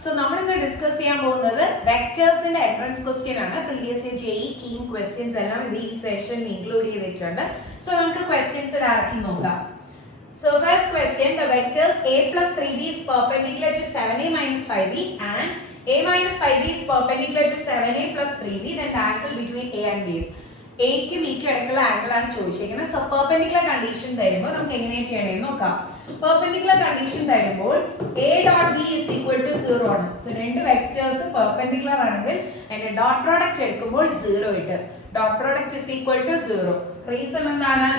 So നമ്മൾ ഇന്ന് discuss ചെയ്യാൻ പോകുന്നത് വെക്ടേഴ്സിന്റെ എൻട്രൻസ് ക്വസ്റ്റ്യൻ ആണ്. Previous year JEE KEAM questions എല്ലാം ഇത് ഈ സെഷനിൽ ഇൻക്ലൂഡ് ചെയ്തിട്ടുണ്ട്. സോ നമുക്ക് ക്വസ്റ്റ്യൻസ് ഡയറക്റ്റ്ലി നോക്കാം. So first question, the vectors a plus 3b is perpendicular to 7a minus 5b and a minus 5b is perpendicular to 7a plus 3b, then the angle between a and b is a ക്ക് b ക്ക് ഇടയ്ക്കുള്ള angle ആണ് ചോദിച്ചിരിക്കുന്നത്. So perpendicular condition തരുമ്പോൾ നമുക്ക് എങ്ങനെയാണ് ചെയ്യണമെന്ന് നോക്കാം. പെർപെൻഡിക്കുലർ കണ്ടീഷൻ തരുമ്പോൾ a dot b is equal to 0 ആണ്. സോ രണ്ട് വെക്ടേഴ്സ് പെർപെൻഡിക്കുലർ ആണെങ്കിൽ അതിന്റെ ഡോട്ട് പ്രോഡക്റ്റ് എടുക്കുമ്പോൾ 0 ഇട്ട് dot product is equal to 0. Reason എന്താണ്?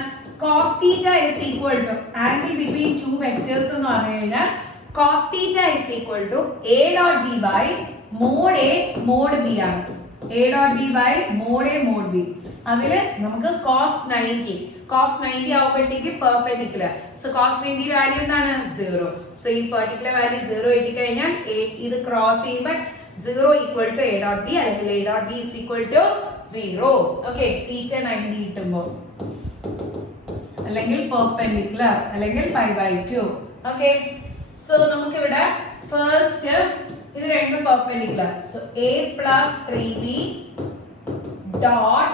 cos theta is equal to angle between two vectors എന്ന് പറഞ്ഞു കഴിഞ്ഞാൽ cos theta is equal to a dot b by mod a mod b ആണ്. a dot b by mod a mod b. അതില് നമുക്ക് cos 90 ആവുമ്പോഴത്തേക്ക് perpendicular. So cos 90 value എന്താണ്? 0. So ഈ particular value 0 ഇട്ട് കഴിഞ്ഞാൽ ഇത് ക്രോസ് ചെയ്യുമ്പോൾ 0 equal to a dot b അല്ലെങ്കിൽ a dot b is equal to 0. Okay, theta 90 കിട്ടുമ്പോൾ അല്ലെങ്കിൽ പെർപെൻഡിക്കുലർ അല്ലെങ്കിൽ pi by 2. ഓക്കെ, സോ നമുക്ക് ഇവിടെ ഫസ്റ്റ് ഇത് രണ്ടും perpendicular. So a plus 3b dot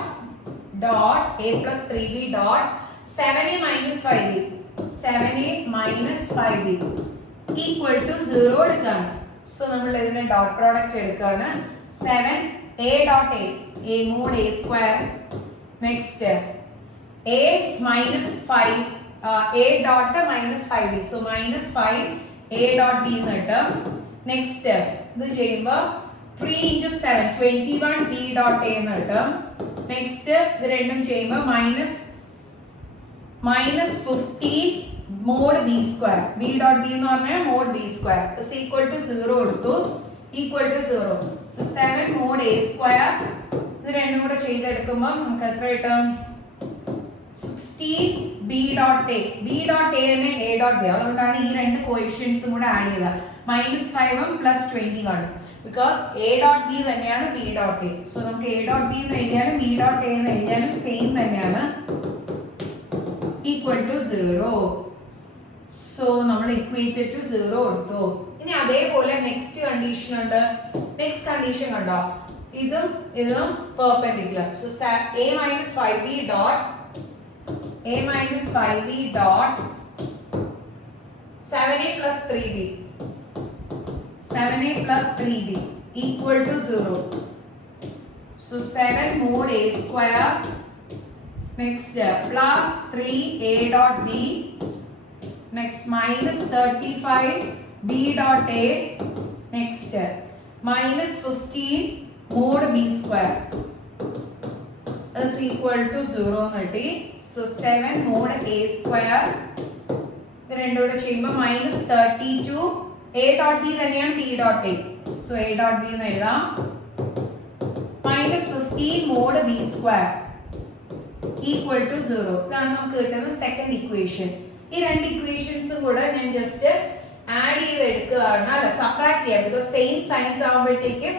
a plus 3b dot 7a minus 5b 7a minus 5b equal to 0 എടുക്കുകയാണ്. So നമ്മൾ ഇതിന്റെ ഡോട്ട് പ്രോഡക്റ്റ് എടുക്കുകയാണ്. 7a dot a mod a square, next a minus 5 a dot minus 5b, so minus 5 a dot b എന്ന് കിട്ടും. Next ഇത് ചെയ്യുമ്പോൾ 3 into 7 21 b dot a എന്ന് കിട്ടും. നെക്സ്റ്റ് ഇത് രണ്ടും ചെയ്യുമ്പോൾ minus 15 mod b square, b dot b എന്ന് പറഞ്ഞാൽ mod b square is equal to 0 എടുത്തു, equal to 0. so 7 mod a square ഇത് രണ്ടും കൂടെ ചെയ്തെടുക്കുമ്പോൾ നമുക്ക് എത്ര കിട്ടും? 16 b dot a. b dot a and a dot b, അതുകൊണ്ടാണ് ഈ രണ്ട് കോഎഫിഷ്യന്റ്സും കൂടെ ആഡ് ചെയ്തത്. -5 ഉം +21 because a dot b തന്നെയാണ് b dot a. സോ നമുക്ക് a dot b എന്ന് എഴുതിയാലും b dot a എന്ന് എഴുതിയാലും സെയിം തന്നെയാണ്, equal to 0. സോ നമ്മൾ equated to 0 എടുത്തു. ഇനി അതേപോലെ നെക്സ്റ്റ് കണ്ടീഷൻ ഉണ്ട്. നെക്സ്റ്റ് കണ്ടീഷൻ കണ്ടോ? ഇതും perpendicular. So a minus 5b dot 7a plus 3b equal to 0. so 7 mod a square, next plus 3a dot b, next minus 35 b dot a, next minus 15 mod b square is equal to 0 30. so 7 mod a square ഇത് രണ്ടും കൂടെ ചെയ്യുമ്പോൾ -32 a dot b തന്നെയാണ് b dot a. so a dot b എന്ന് എഴുതാം. -15 mod b square equal to 0. ഇതാണ് നമുക്ക് കിട്ടുന്ന സെക്കൻഡ് ഇക്വേഷൻ. ഈ രണ്ട് ഇക്വേഷൻസും കൂടെ ഞാൻ ജസ്റ്റ് ആഡ് ചെയ്ത് എടുക്കുകയാണ്, അല്ല സബ്ട്രാക്ട് ചെയ്യാം. ബിക്കോസ് സെയിം സൈൻസ് ആകുമ്പോഴത്തേക്ക്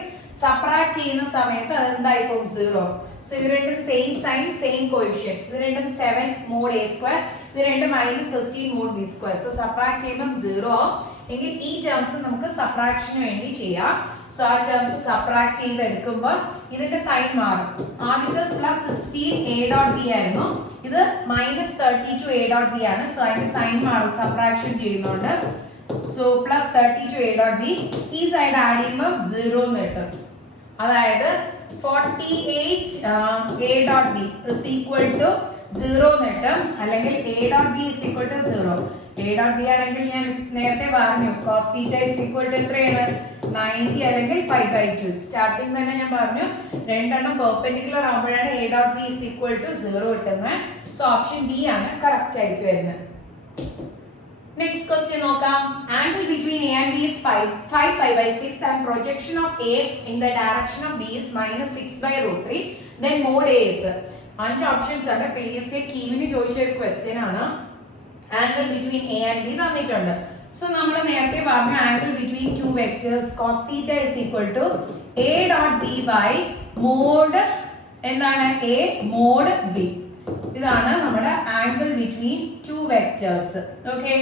സബ്ട്രാക്ട് ചെയ്യുന്ന സമയത്ത് അതെന്തായി പോകും? 0. സോ ഇത് രണ്ടും സെയിം സൈൻ സെയിം കോഎഫിഷ്യന്റ്. ഇത് രണ്ടും 7 mod a square, ഇത് രണ്ടും -15 mod b square. So subtract ചെയ്യുമ്പോൾ 0 എങ്കിൽ ഈ ടേംസ് നമുക്ക് സബ്ട്രാക്ഷന് വേണ്ടി ചെയ്യാം. സോ ആ ടേംസ് സബ്ട്രാക്ട് ചെയ്ത് എടുക്കുമ്പോൾ ഇതിന്റെ സൈൻ മാറും. ആദ്യത്തെ +16 a dot b ആയിരുന്നു, ഇത് -32 a dot b ആണ്. സോ അതിന്റെ സൈൻ മാറും സബ്ട്രാക്ഷൻ ചെയ്യുന്നതുകൊണ്ട്. സോ +32 a dot b ഈ സൈഡ് ആഡ് ചെയ്യുമ്പോൾ 0 എന്ന് കിട്ടും. അതായത് 48 a dot b is equal to 0 എന്ന് കിട്ടും. അല്ലെങ്കിൽ a dot b is equal to 0. a dot b ആണെങ്കിൽ ഞാൻ നേരത്തെ പറഞ്ഞു cos theta is equal to എത്രയാണ്? 90 അല്ലെങ്കിൽ pi by 2. സ്റ്റാർട്ടിംഗ് തന്നെ ഞാൻ പറഞ്ഞു രണ്ടെണ്ണം പെർപെൻഡിക്കുലർ ആകുമ്പോഴാണ് a dot b is equal to 0 കിട്ടുന്നത്. സോ ഓപ്ഷൻ ബി ആണ് കറക്റ്റ് ആയിട്ട് വരുന്നത്. നെക്സ്റ്റ് ക്വസ്റ്റ്യൻ നോക്കാം. Angle between a and b is 5 pi by 6 and projection of a in the direction of b is -6/√3, then mod a is. 5 options ആണ്. Previous year കീമിന് ചോദിച്ച ഒരു question ആണ്. Angle between a and b തന്നിട്ടുണ്ട്. So നമ്മൾ നേരത്തെ പറഞ്ഞു angle between two vectors cos theta is equal to a dot b by mod എന്താണ്? a mod b. ഇതാണ് നമ്മുടെ angle between two vectors. Okay,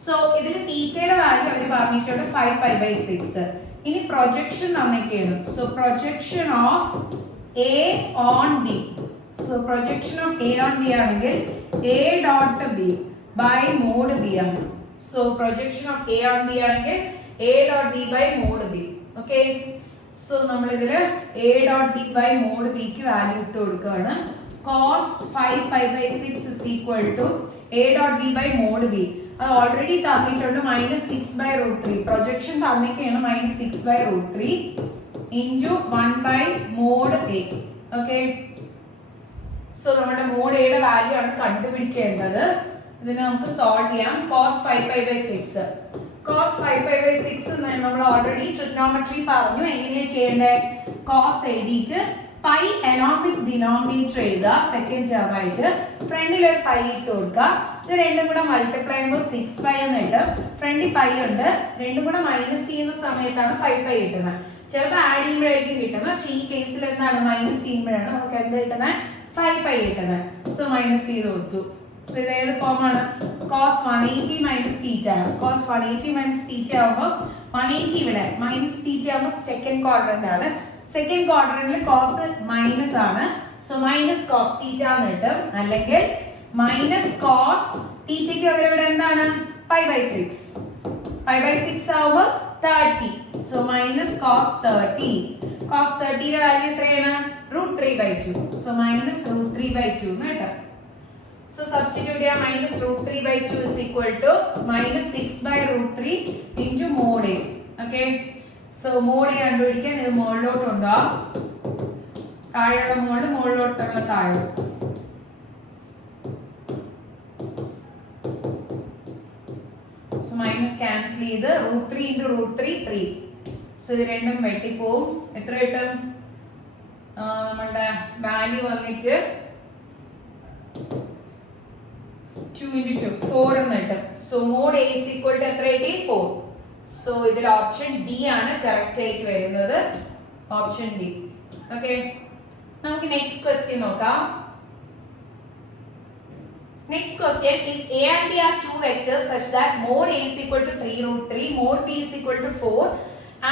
so ഇതിൽ തീറ്റയുടെ വാല്യൂ അവർ പറഞ്ഞിട്ടുണ്ട് 5π/6. ഇനി പ്രൊജക്ഷൻ തന്നിരിക്കുകയാണ്. So projection of A on B. So projection of A on B ആണെങ്കിൽ A dot B by mod B ആണ്. So projection of A on B ആണെങ്കിൽ A dot B by mod B. Okay, so നമ്മൾ ഇതിൽ A dot B by mod ബിക്ക് value ഇട്ട് കൊടുക്കുകയാണ്. cos 5π/6 is equal to a dot b by mod b. അത് already തന്നിട്ടുണ്ട് -6/√3. Projection തന്നിരിക്കുകയാണ് -6/√3 into 1/mod a. Okay, so നമ്മുടെ mod എയുടെ വാല്യൂ ആണ് കണ്ടുപിടിക്കേണ്ടത്. ഇതിനെ നമുക്ക് സോൾവ് ചെയ്യാം. cos 5π/6. cos 5π/6 നമ്മൾ ഓൾറെഡി ട്രിഗ്നോമെട്രി പറഞ്ഞു. എങ്ങനെയാണ് ചെയ്യേണ്ടത്? cos എഴുതിയിട്ട് പൈ along with denominator എഴുതുക. സെക്കൻഡ് ടേം ആയിട്ട് ഫ്രണ്ടിൽ ഒരു പൈ ഇട്ട് കൊടുക്കുക. ഇത് രണ്ടും കൂടെ മൾട്ടിപ്ലൈ ചെയ്യുമ്പോൾ 6π എന്ന് കിട്ടും. ഫ്രണ്ടിൽ പൈ ഉണ്ട്, രണ്ടും കൂടെ മൈനസ് ചെയ്യുന്ന സമയത്താണ് 5π കിട്ടുന്നത്. ചിലപ്പോൾ ആഡ് ചെയ്യുമ്പോഴായിരിക്കും കിട്ടുന്നത്. പക്ഷേ ഈ കേസിൽ എന്താണ് മൈനസ് ചെയ്യുമ്പോഴാണ് നമുക്ക് എന്ത് കിട്ടുന്നത്? 5π കിട്ടുന്നത്. സോ മൈനസ് ചെയ്ത് കൊടുത്തു. സോ ഇത് ഏത് ഫോമാണ്? cos 180 minus theta. cos 180 minus theta ആകുമ്പോൾ 180 ഇവിടെ മൈനസ് തീറ്റ ആകുമ്പോൾ സെക്കൻഡ് ക്വാഡ്രന്റ് ആണ്. സെക്കൻഡ് ക്വാഡ്രന്റിൽ കോസ് മൈനസ് ആണ്. സോ മൈനസ് കോസ് തീറ്റ എന്ന് കിട്ടും. അല്ലെങ്കിൽ മൈനസ് കോസ് തീറ്റയ്ക്ക് ഇവിടെ എന്താണ്? π/6. π/6 ആവുമ്പോൾ 30. So minus cos 30. കോസ് 30യുടെ വാല്യൂ എത്രയാണ്? √3/2. സോ മൈനസ് √3/2 എന്ന് കിട്ടും. സോ സബ്സ്റ്റിറ്റ്യൂട്ട് ചെയ്യാം. -√3/2 is equal to -6/√3 into mod a. Okay, so mod a കണ്ടുപിടിക്കാൻ ഇത് മുകളിലോട്ട് ഉണ്ടാവും. താഴെയുള്ള മോഡ് മുകളിലോട്ടുള്ള താഴെ. സോ മൈനസ് ക്യാൻസൽ ചെയ്ത് √3 into √3 3. സോ ഇത് രണ്ടും വെട്ടിപ്പോവും. എത്ര കിട്ടും? നമ്മളുടെ വാല്യൂ വന്നിട്ട് 2 into 2 4 എന്ന് കിട്ടും. So mod A is equal to എത്ര കിട്ടി? 4. സോ ഇതിൽ ഓപ്ഷൻ ഡി ആണ് കറക്റ്റ് ആയിട്ട് വരുന്നത്. Option D. ഓക്കെ, നമുക്ക് നെക്സ്റ്റ് ക്വസ്റ്റ്യൻ നോക്കാം. Next question, if A and B are two vectors such that mod A is equal to 3√3, mod B is equal to 4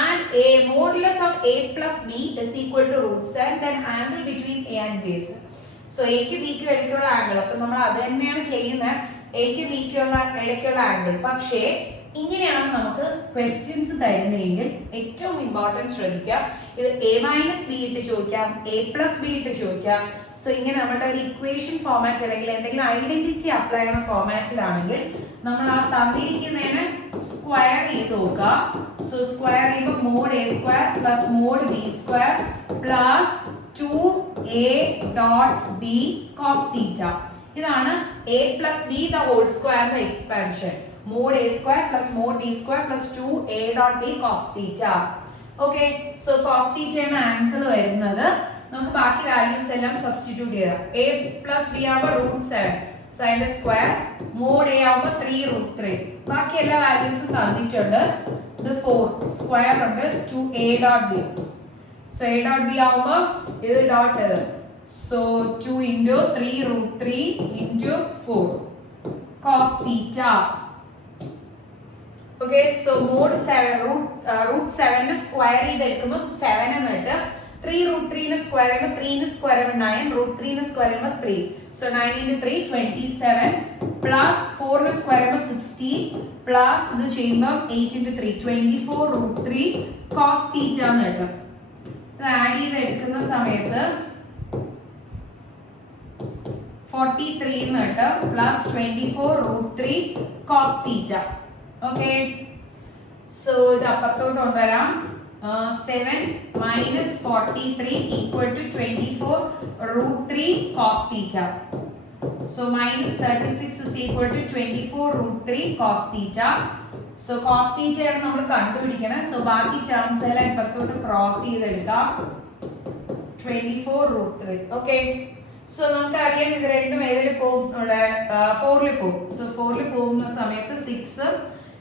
and a modulus of a plus b is equal to √7, then angle between a and b is. So എക്ക് ബിക്കും ഇടയ്ക്കുള്ള angle. അപ്പൊ നമ്മൾ അത് തന്നെയാണ് ചെയ്യുന്നത്. എക്ക് ബിക്കുള്ള ഇടയ്ക്കുള്ള angle. പക്ഷേ ഇങ്ങനെയാണ് നമുക്ക് ക്വസ്റ്റ്യൻസ് തരുന്നതെങ്കിൽ ഏറ്റവും ഇമ്പോർട്ടൻറ്റ് ശ്രദ്ധിക്കുക. ഇത് a-b ഇട്ട് ചോദിക്കാം, a+b ഇട്ട് ചോദിക്കാം. സോ ഇങ്ങനെ നമ്മുടെ ഒരു ഇക്വേഷൻ ഫോമാറ്റ് അല്ലെങ്കിൽ എന്തെങ്കിലും ഐഡന്റിറ്റി അപ്ലൈ ചെയ്യുന്ന ഫോമാറ്റിലാണെങ്കിൽ നമ്മൾ ആ തന്നിരിക്കുന്നതിന് സ്ക്വയർ ചെയ്ത് നോക്കുക. സോ സ്ക്വയർ ചെയ്യുമ്പോൾ mod a square plus mod b square plus 2a dot b cos theta. ഇതാണ് a plus b the whole square ന്റെ expansion. mod a square plus mod b square plus 2a dot b cos theta. Okay, so cos theta എന്ന angle വരുന്നത് നമുക്ക് ബാക്കി values എല്ലാം substitute ചെയ്യാം. a plus b ആവുമ്പോൾ √7. So അതിന്റെ square. mod a ആവുമ്പോൾ 3√3. ബാക്കി എല്ലാ വാല്യൂസും തന്നിട്ടുണ്ട്. ഇത് 4 സ്ക്വയർ ഉണ്ട് 2a dot b. So a dot b ആവുമ്പോൾ ഇത് ഡോട്ട് ഇത്. So 2 into 3√3 into 4 cos theta. Okay, so mod 7 √7 നെ സ്ക്വയർ ചെയ്തെടുക്കുമ്പോൾ 7 എന്ന് കിട്ടും. 3√3 നെ സ്ക്വയർ ചെയ്യുമ്പോൾ 3 നെ സ്ക്വയർ ചെയ്യുമ്പോൾ 9, √3 നെ സ്ക്വയർ ചെയ്യുമ്പോൾ 3. സോ 9 into 3 27 പ്ലസ് 4 നെ സ്ക്വയർ ചെയ്യുമ്പോൾ 16 പ്ലസ് ഇത് ചെയ്യുമ്പോൾ 8 into 3 24 √3 cos theta എന്ന് കിട്ടും. ആഡ് ചെയ്ത് എടുക്കുന്ന സമയത്ത് 43 എന്ന് കിട്ടും plus 24 √3 cos theta. Okay, so ഇത് അപ്പുറത്തോട്ട് കൊണ്ടുവരാം. 7 minus 43 equal to 24 √3 cos theta. So minus 36 is equal to 24 √3 cos theta. So cos theta ആണ് നമ്മൾ കണ്ടുപിടിക്കണം. സോ ബാക്കി ടേംസ് എല്ലാം ഇപ്പുറത്തോട്ട് ക്രോസ് ചെയ്തെടുക്കാം. 24 √3. ഓക്കെ, സോ നമുക്കറിയാം ഇത് രണ്ടും ഏതിൽ പോകും? നമ്മുടെ 4ൽ പോകും. സോ 4ൽ പോകുന്ന സമയത്ത് 6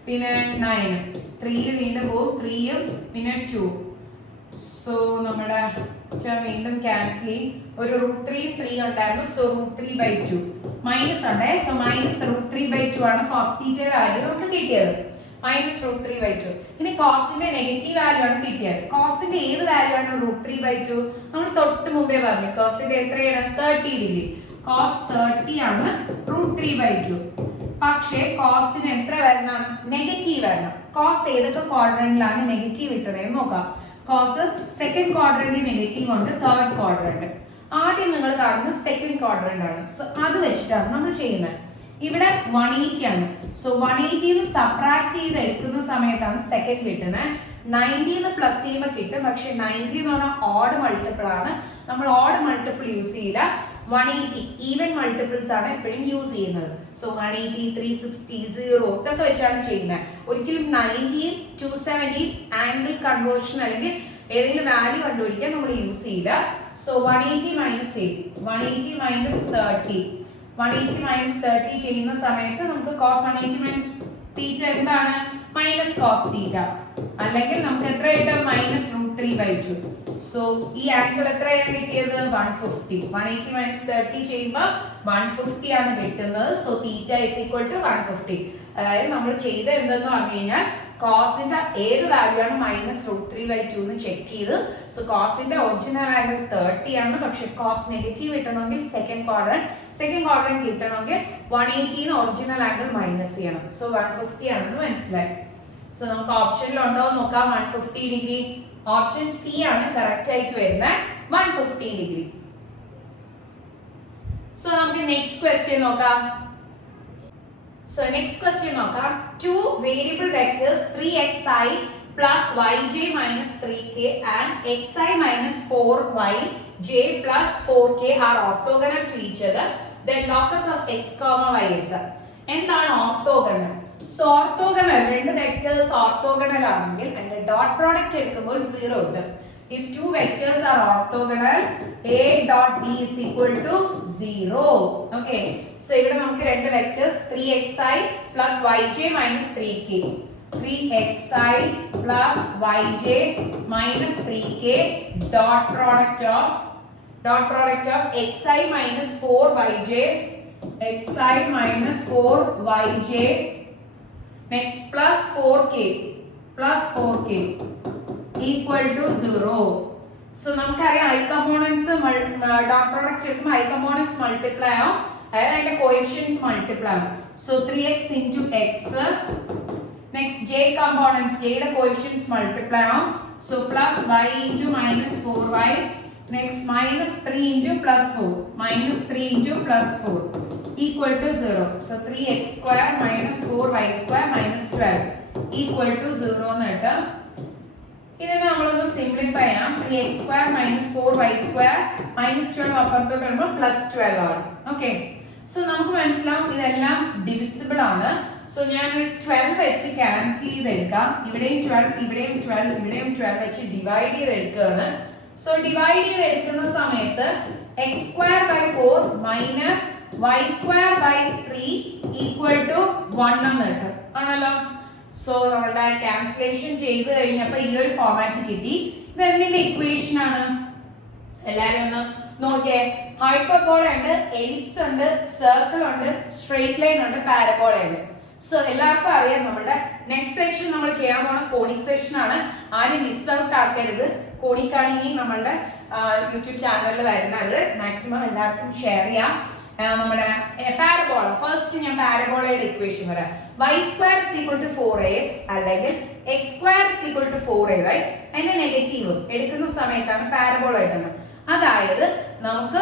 പിന്നെ 9, 3ൽ വീണ്ടും പോകും 3ഉം പിന്നെ 2. സോ നമ്മുടെ വീണ്ടും ക്യാൻസൽ ചെയ്യും. ഒരു √3 3 ഉണ്ടായിരുന്നു. സോ √3/2 മൈനസ് ഉണ്ട്. സോ -√3/2 ആണ് cos തീറ്റയുടെ വാല്യൂ നമുക്ക് കിട്ടിയത്. -√3/2. ഇനി കോസിന്റെ നെഗറ്റീവ് വാല്യൂ ആണ് കിട്ടിയത്. കോസിന്റെ ഏത് വാല്യൂ ആണ് √3/2? നമ്മൾ തൊട്ട് മുമ്പേ പറഞ്ഞു കോസിന്റെ എത്രയാണ്? 30 ഡിഗ്രി. cos 30 ആണ് √3/2. പക്ഷേ കോസിന് എത്ര വരണം? നെഗറ്റീവ് വരണം. കോസ് ഏതൊക്കെ ക്വാഡ്രന്റിലാണ് നെഗറ്റീവ് ഇട്ടതെന്ന് നോക്കാം. കോസ് സെക്കൻഡ് ക്വാഡ്രന്റ് നെഗറ്റീവ് ഉണ്ട്, തേർഡ് ക്വാഡ്രന്റ്. ആദ്യം നിങ്ങൾ കാണുന്നത് സെക്കൻഡ് ക്വാഡ്രന്റ് ആണ്. സോ അത് വെച്ചിട്ടാണ് നമ്മൾ ചെയ്യുന്നത്. ഇവിടെ 180 ആണ്. സോ 180 സബ്ട്രാക്ട് ചെയ്ത് എടുക്കുന്ന സമയത്താണ് സെക്കൻഡ് കിട്ടുന്നത്. 90 പ്ലസ് ചെയ്യുമ്പോൾ കിട്ടും. പക്ഷെ 90 എന്ന് പറഞ്ഞാൽ ഓഡ് മൾട്ടിപ്പിൾ ആണ്. നമ്മൾ ഓഡ് മൾട്ടിപ്പിൾ യൂസ് ചെയ്യില്ല. 180 ഈവൻ മൾട്ടിപ്പിൾസ് ആണ് എപ്പോഴും യൂസ് ചെയ്യുന്നത്. സോ 180, 360, 0 ഇതൊക്കെ വെച്ചാണ് ചെയ്യുന്നത്. ഒരിക്കലും 90യും 270 ആംഗിൾ കൺവേർഷൻ അല്ലെങ്കിൽ ഏതെങ്കിലും വാല്യൂ കണ്ടുപിടിക്കാൻ നമ്മൾ യൂസ് ചെയ്യില്ല. സോ 180 മൈനസ് ചെയ്യും. 180 മൈനസ് 30. 180 മൈനസ് 30 ചെയ്യുന്ന സമയത്ത് നമുക്ക് cos 180 മൈനസ് തീറ്റ എന്താണ്? മൈനസ് cos തീറ്റ. അല്ലെങ്കിൽ നമുക്ക് എത്ര കിട്ടും? -√3/2. സോ ഈ ആംഗിൾ എത്രയാണ് കിട്ടിയത്? 150. 180 മൈനസ് 30 ചെയ്യുമ്പോൾ 150 ആണ് കിട്ടുന്നത്. So theta is equal to 150. അതായത് നമ്മൾ ചെയ്ത എന്തെന്ന് പറഞ്ഞു കഴിഞ്ഞാൽ കോസിന്റെ ഏത് വാല്യൂ ആണ് -√3/2 എന്ന് ചെക്ക് ചെയ്ത്. സോ കോസിന്റെ ഒറിജിനൽ ആംഗിൾ 30 ആണ്. പക്ഷെ കോസ് നെഗറ്റീവ് കിട്ടണമെങ്കിൽ സെക്കൻഡ് ക്വാഡ്രന്റ് കിട്ടണമെങ്കിൽ 180 ഒറിജിനൽ ആംഗിൾ മൈനസ് ചെയ്യണം. സോ 150 ആണെന്ന് മനസ്സിലായി. സോ നമുക്ക് ഓപ്ഷനിൽ ഉണ്ടോ എന്ന് നോക്കാം. 150 ഡിഗ്രി ഓപ്ഷൻ സി ആണ് കറക്റ്റ് ആയിട്ട് വരുന്നത്. 150 ഡിഗ്രി. സോ നമുക്ക് നെക്സ്റ്റ് ക്വസ്റ്റ്യൻ നോക്കാം. So next question നോക്കാം. Two variable vectors 3xi plus yj minus 3k and xi minus 4yj plus 4k are orthogonal to each other. Then locus of x, y is. എന്താണ് orthogonal? So orthogonal രണ്ട് vectors orthogonal ആണെങ്കിൽ അതിന്റെ dot product എടുക്കുമ്പോൾ 0 ഉണ്ട്. If two vectors are orthogonal, a dot b is equal to 0. Okay. So ഇവിടെ നമുക്ക് രണ്ട് vectors 3xi plus yj minus 3k. 3xi plus yj minus 3k dot product of xi minus 4yj, xi minus 4yj, next plus 4k equal to 0. So നമുക്കറിയാം i components dot product എടുക്കുമ്പോൾ i components multiply ആവും, അതായത് അതിന്റെ coefficients multiply ആവും. So 3x into x, next j components j യുടെ coefficients multiply ആവും. So plus y into minus 4y, next minus 3 into plus 4, minus 3 into plus 4 equal to 0. So 3x square minus 4y square minus 12 equal to 0 എന്ന് കിട്ടും. ഇതിനെ നമ്മളൊന്ന് simplify ചെയ്യാം. 3x square minus 4y square minus 12 അപ്പുറത്തോട്ട് വരുമ്പോൾ plus 12 ആണ്. Okay. So നമുക്ക് മനസ്സിലാവും ഇതെല്ലാം ഡിവിസിബിൾ ആണ്. സോ ഞാൻ 12 വെച്ച് ക്യാൻസൽ ചെയ്തെടുക്കാം. ഇവിടെയും 12, ഇവിടെയും 12, ഇവിടെയും 12 വെച്ച് ഡിവൈഡ് ചെയ്തെടുക്കുകയാണ്. സോ ഡിവൈഡ് ചെയ്തെടുക്കുന്ന സമയത്ത് x square by 4 minus y square by 3 equal to 1 എന്ന് കിട്ടും. ആണല്ലോ. സോ നമ്മുടെ ക്യാൻസലേഷൻ ചെയ്ത് കഴിഞ്ഞപ്പോൾ ഈ ഒരു ഫോർമാറ്റ് കിട്ടി. ഇത് എന്തിന്റെ ഇക്വേഷൻ ആണ്? എല്ലാവരും ഒന്ന് നോക്കിയേ. ഹൈപ്പർബോള ഉണ്ട്, എലിപ്സ് ഉണ്ട്, സർക്കിൾ ഉണ്ട്, സ്ട്രെയിറ്റ് ലൈൻ ഉണ്ട്, പാരബോള ഉണ്ട്. സോ എല്ലാവർക്കും അറിയാം നമ്മുടെ നെക്സ്റ്റ് സെക്ഷൻ നമ്മൾ ചെയ്യാൻ പോണ കോണിക് സെക്ഷൻ ആണ്. ആരും മിസ് ഔട്ട് ആക്കരുത്. കോണിക്കാണ് ഇനി നമ്മളുടെ യൂട്യൂബ് ചാനലിൽ വരുന്നത്. മാക്സിമം എല്ലാവർക്കും ഷെയർ ചെയ്യാം. നമ്മുടെ പാരബോള ഫസ്റ്റ് ഞാൻ പാരബോളയുടെ ഇക്വേഷൻ പറയാം. y square is equal to 4ax അല്ലെങ്കിൽ x square is equal to 4ay. അതിന്റെ നെഗറ്റീവ് എടുക്കുന്ന സമയത്താണ് പാരബോള കിട്ടുന്നത്. അതായത് നമുക്ക്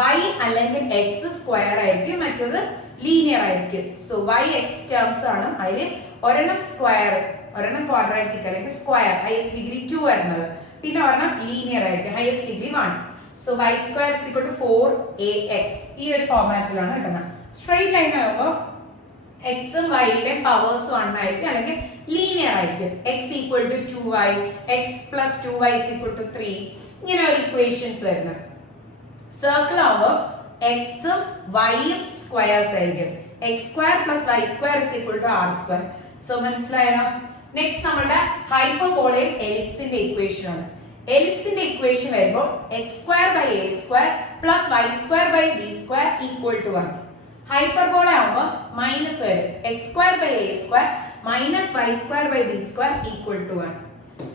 y അല്ലെങ്കിൽ x സ്ക്വയർ ആയിരിക്കും, മറ്റേത് ലീനിയർ ആയിരിക്കും. സോ y x ടേംസ് ആണ്. അതിൽ ഒരെണ്ണം സ്ക്വയർ, ഒരെണ്ണം ക്വാഡ്രാറ്റിക് അല്ലെങ്കിൽ സ്ക്വയർ ഹൈയസ്റ്റ് ഡിഗ്രി 2 വരുന്നത്, പിന്നെ ഒരെണ്ണം ലീനിയർ ആയിരിക്കും highest degree 1. So y square is equal to 4ax ഈ ഒരു ഫോർമാറ്റിലാണ് കിട്ടുന്നത്. സ്ട്രെയിറ്റ് ലൈൻ ആകുമ്പോൾ എക്സും വൈയുടെയും പവേഴ്സ് 1 ആയിരിക്കും അല്ലെങ്കിൽ ലീനിയർ ആയിരിക്കും. x equal to 2y, x plus 2y is equal to 3 ഇങ്ങനെ ഒരു ഇക്വേഷൻസ് വരുന്നത്. സർക്കിൾ ആകുമ്പോൾ എക്സും വൈയും സ്ക്വയേഴ്സ് ആയിരിക്കും. X square plus y square is equal to r square. So മനസ്സിലായോ? നെക്സ്റ്റ് നമ്മുടെ ഹൈപ്പർബോളയും എലിപ്സിന്റെ ഇക്വേഷൻ ആണ്. എലിപ്സിന്റെ ഇക്വേഷൻ വരുമ്പോൾ x square by a square plus y square by b square equal to 1. Hyperbola ആവുമ്പോൾ മൈനസ് വരും. X square by a square minus y square by b square equal to 1.